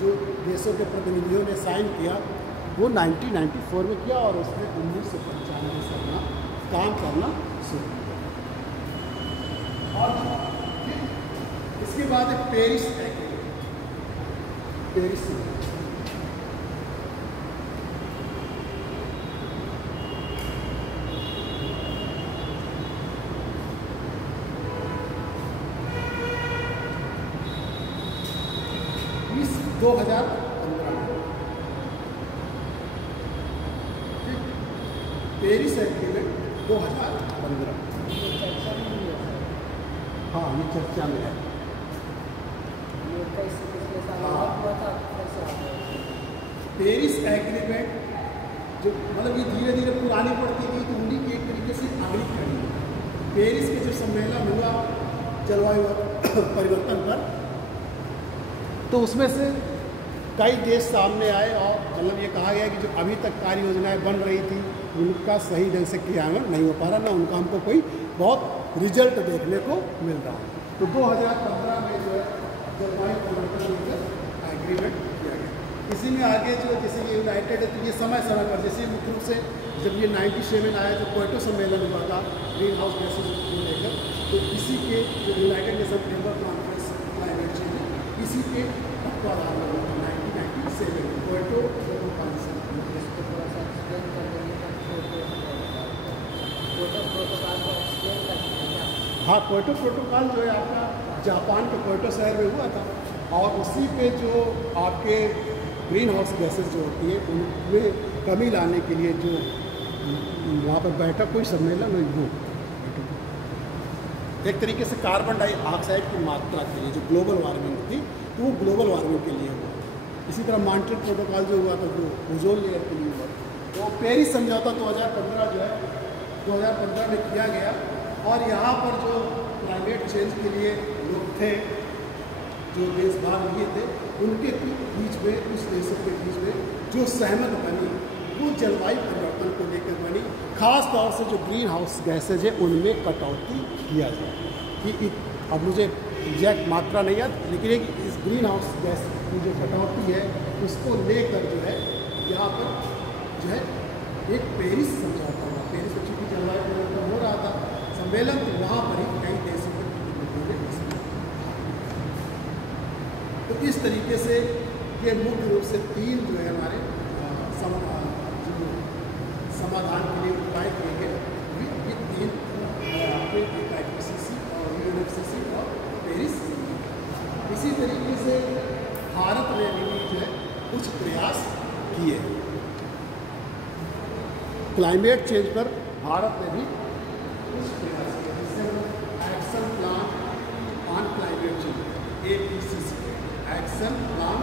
जो देशों के प्रतिनिधियों ने साइन किया वो 1994 में किया और उसने 1995 से अपना काम करना शुरू किया। और इसके बाद एक पेरिस एग्रीमेंट, पेरिस 2015 में पेरिस एग्रीमेंट 2015। हाँ, ये चर्चा में है। पेरिस एग्रीमेंट जो मतलब ये धीरे धीरे पुरानी पड़ती गई, तो उन्हीं की एक तरीके से अगली कड़ी है। पेरिस के जो सम्मेलन हुआ जलवायु परिवर्तन पर, तो उसमें से कई देश सामने आए और मतलब ये कहा गया कि जो अभी तक कार्य योजनाएँ बन रही थी उनका सही ढंग से क्रियान्वयन नहीं हो पा रहा, ना उनका हमको कोई बहुत रिजल्ट देखने को मिल रहा है। तो 2015 में जो है जलवायु परिवर्तन एग्रीमेंट किया गया। इसी में आगे जो जैसे ये यूनाइटेड है, तो ये समय समय पर जैसे मुख्य रूप से जब ये 97 आया जो क्योटो सम्मेलन हुआ था ग्रीन हाउस गैसेज को लेकर, तो इसी के जो United Nation Framework conference climate change है, इसी के तत्वाधान में 1997 क्योटो प्रोटोकॉल से। इसको थोड़ा सा एक्सप्लेन कर देंगे क्योटो प्रोटोकॉल को एक्सप्लेन कर देंगे। हाँ, क्योटो प्रोटोकॉल जो है आपका जापान के क्योटो शहर में हुआ था और उसी पे जो आपके ग्रीन हाउस गैसेज जो होती है उनमें कमी लाने के लिए जो वहाँ पर बैठक कोई सम्मेलन हुई, वो एक तरीके से कार्बन डाइऑक्साइड की मात्रा के लिए जो ग्लोबल वार्मिंग थी, तो वो ग्लोबल वार्मिंग के लिए हुआ। इसी तरह मॉन्ट्रियल प्रोटोकॉल जो हुआ था वो ओजोन लेयर के लिए हुआ। तो पेरिस समझौता 2015 जो है 2015 में किया गया और यहाँ पर जो क्लाइमेट चेंज के लिए लोग थे, जो देश भाग लिए थे, उनके बीच में, उस देशों के बीच में जो सहमत बनी वो जलवायु परिवर्तन को लेकर बनी। खास तौर से जो ग्रीन हाउस गैसेज है उनमें कटौती किया जाए, कि अब मुझे एग्जैक्ट मात्रा नहीं याद, लेकिन एक इस ग्रीन हाउस गैस की जो कटौती है उसको लेकर जो है यहाँ पर जो है एक पेरिस समझौता हुआ। पेरिस में चूँकि जलवायु परिवर्तन हो रहा था सम्मेलन, तो वहाँ पर ही कई देशों के प्रतिनिधियों ने, तो इस तरीके से ये मुख्य रूप से 3 जो है हमारे जो समाधान के लिए उपाय किए गए, ये 3 IPCC और UNFCCC और पेरिस। इसी तरीके से भारत ने भी जो है कुछ प्रयास किए। क्लाइमेट चेंज पर भारत ने भी कुछ प्रयास किए, जिससे action plan on Climate change APCC, action plan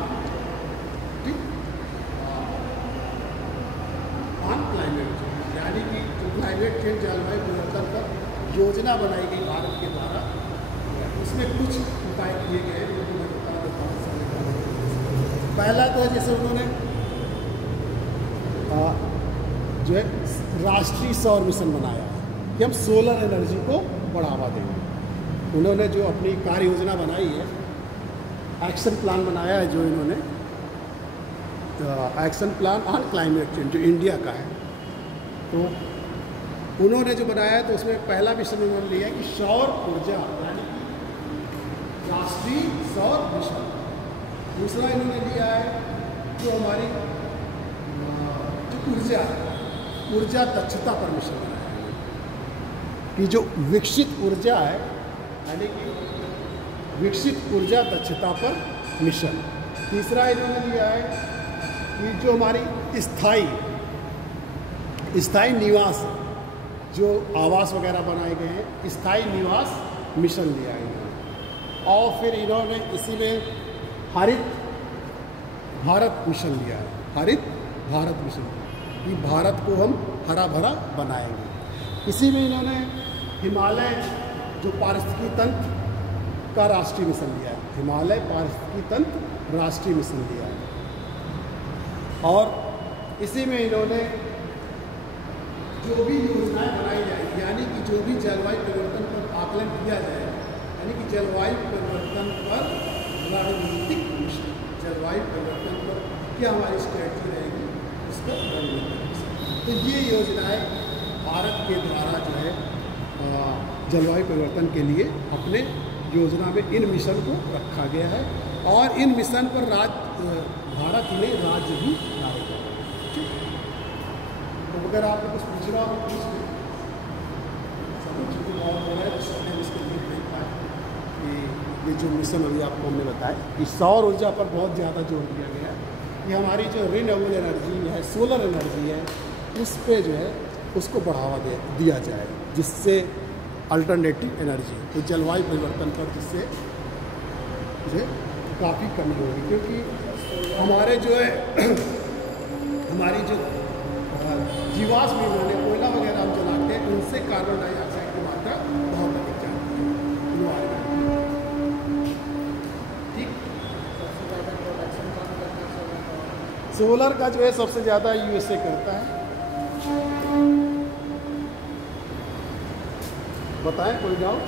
on Climate change, यानी कि जो क्लाइमेट चेंज जलवायु परिवर्तन पर योजना बनाई गई भारत के द्वारा, उसमें कुछ उपाय किए गए हैं जो मैं बता देता हूँ। पहला तो जैसे उन्होंने जो है राष्ट्रीय सौर मिशन बनाया कि हम सोलर एनर्जी को बढ़ावा देंगे। उन्होंने जो अपनी कार्य योजना बनाई है, एक्शन प्लान बनाया है जो इन्होंने, action plan on Climate change जो इंडिया का है, तो उन्होंने जो बनाया है तो उसमें पहला मिशन उन्होंने लिया है कि सौर ऊर्जा, यानी राष्ट्रीय सौर मिशन। दूसरा इन्होंने लिया है जो हमारी जो ऊर्जा है, ऊर्जा दक्षता पर मिशन बनाया है कि जो विकसित ऊर्जा है, यानी कि विकसित ऊर्जा दक्षता पर मिशन। तीसरा इन्होंने लिया है कि जो हमारी स्थायी निवास, जो आवास वगैरह बनाए गए हैं, स्थायी निवास मिशन लिया है इन्होंने। और फिर इन्होंने इसी में हरित भारत मिशन लिया है, हरित भारत मिशन, कि भारत को हम हरा भरा बनाएंगे। इसी में इन्होंने हिमालय जो पारिस्थितिकी तंत्र का राष्ट्रीय मिशन लिया है, हिमालय पारिस्थितिकी तंत्र राष्ट्रीय मिशन लिया है। और इसी में इन्होंने जो भी योजनाएं बनाई जाएगी, यानी कि जो भी जलवायु परिवर्तन पर आकलन किया जाए, यानी कि जलवायु परिवर्तन पर रणनीतिक मिशन, जलवायु परिवर्तन पर क्या हमारी स्ट्रेटजी रहेगी, उसका रणनीतिक मिशन। तो ये योजनाएं भारत के द्वारा जो है जलवायु परिवर्तन के लिए अपने योजना में इन मिशन को रखा गया है। और इन मिशन पर भारत में राज्य भी लाए गए हैं। ठीक, तो अगर आपको कुछ पूछ रहा हो तो पूछ लें, सब चीज़ें बहुत हो रहा है, तो सबने इसको लिख नहीं पाए कि ये जो मिशन अभी आपको हमने बताया कि सौर ऊर्जा पर बहुत ज़्यादा जोर दिया गया है कि हमारी जो रिन्यूएबल एनर्जी है, सोलर एनर्जी है, उस पर जो है उसको बढ़ावा दिया जाए, जिससे अल्टरनेटिव एनर्जी, तो जलवायु परिवर्तन पर जिससे काफ़ी कमी होगी। क्योंकि हमारे जो है हमारी जो जीवाश्म ईंधन है, कोयला वगैरह हम जलाते हैं, उनसे कार्बन डाइऑक्साइड की मात्रा बहुत अधिक जाती है इन्वायरमेंट। ठीक, सबसे ज़्यादा प्रोडक्शन कौन करता है? सोलर का जो है सबसे ज़्यादा USA करता है। बताएं कोई डाउट?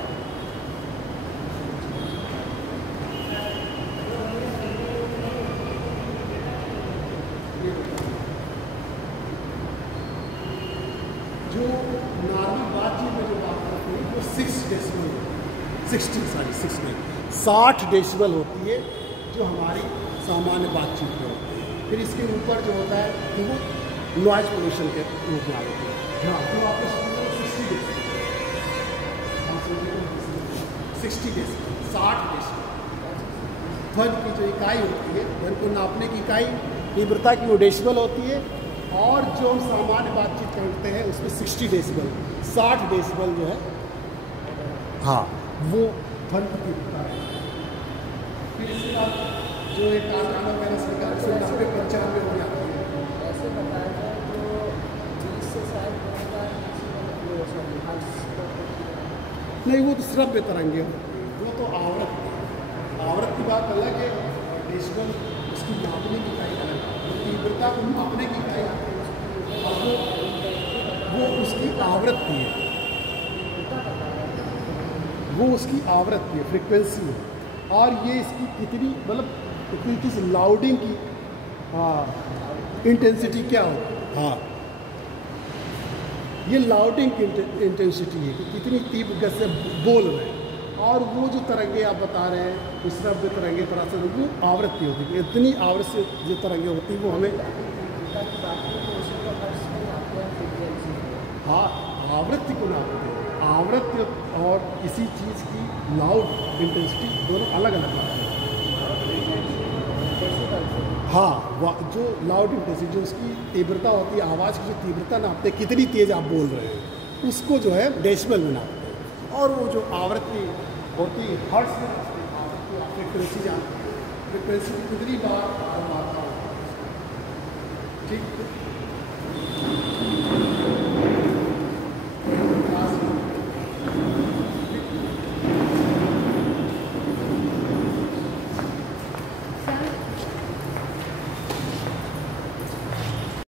जो नॉर्मल बातचीत में जो बात करते हैं वो 60 डेसिबल होती है, जो हमारी सामान्य बातचीत में होती है। फिर इसके ऊपर जो होता है तो वो नॉइज पोल्यूशन के रूप में आ जाती है। हाँ, तो आपको 60 डेसिबल, 60 डेसिबल, 60 डेसिबल ध्वनि की जो इकाई होती है, ध्वनि को नापने की इकाई तीव्रता की वो डेसिबल होती है। और जो हम सामान्य बातचीत करते हैं उसमें 60 डेसिबल, 60 डेसिबल जो है, हाँ, वो ध्वनि की तीव्रता है। फिर इसके बाद जो एक कारखाना वगैरह सरकार 90-95 हो जाती है। ऐसे बताया जाए तो 20 से शायद नहीं, वो तो श्रव्य तरंगे होती है, वो तो आवृत्ति है। आवृत्ति की बात अलग है, डेसिबल उसकी मापने की इकाई अलग है, तीव्रता को मापने की इकाई आती है, और वो उसकी आवृत्ति है। वो उसकी आवृत्ति है, फ्रिक्वेंसी है, और ये इसकी कितनी मतलब किस लाउडिंग की इंटेंसिटी क्या हो, हाँ ये लाउडिंग की इंटेंसिटी है कि कितनी तीव्र गति से बोल रहे हैं। और वो जो तरंगे आप बता रहे हैं श्रव्य तरंगे पराशर, वो आवृत्ति होती है, इतनी आवृत्ति जो तरंगे होती है वो हमें, हाँ आवृत्ति को नापते हैं, आवृत्ति और किसी चीज़ की लाउड इंटेंसिटी दोनों अलग अलग होती है। हाँ जो लाउड इंटेंसिटी जो उसकी तीव्रता होती है, आवाज़ की जो तीव्रता नापते हैं, कितनी तेज़ आप बोल रहे हैं, उसको जो है डेसिबल में नापते हैं। और वो जो आवृत्ति होती है हर्ट्ज में नापते हैं, आवृत्ति आप फ्रिक्वेंसी जानते हैं, फ्रिक्वेंसी कितनी बार मारता हूँ, ठीक।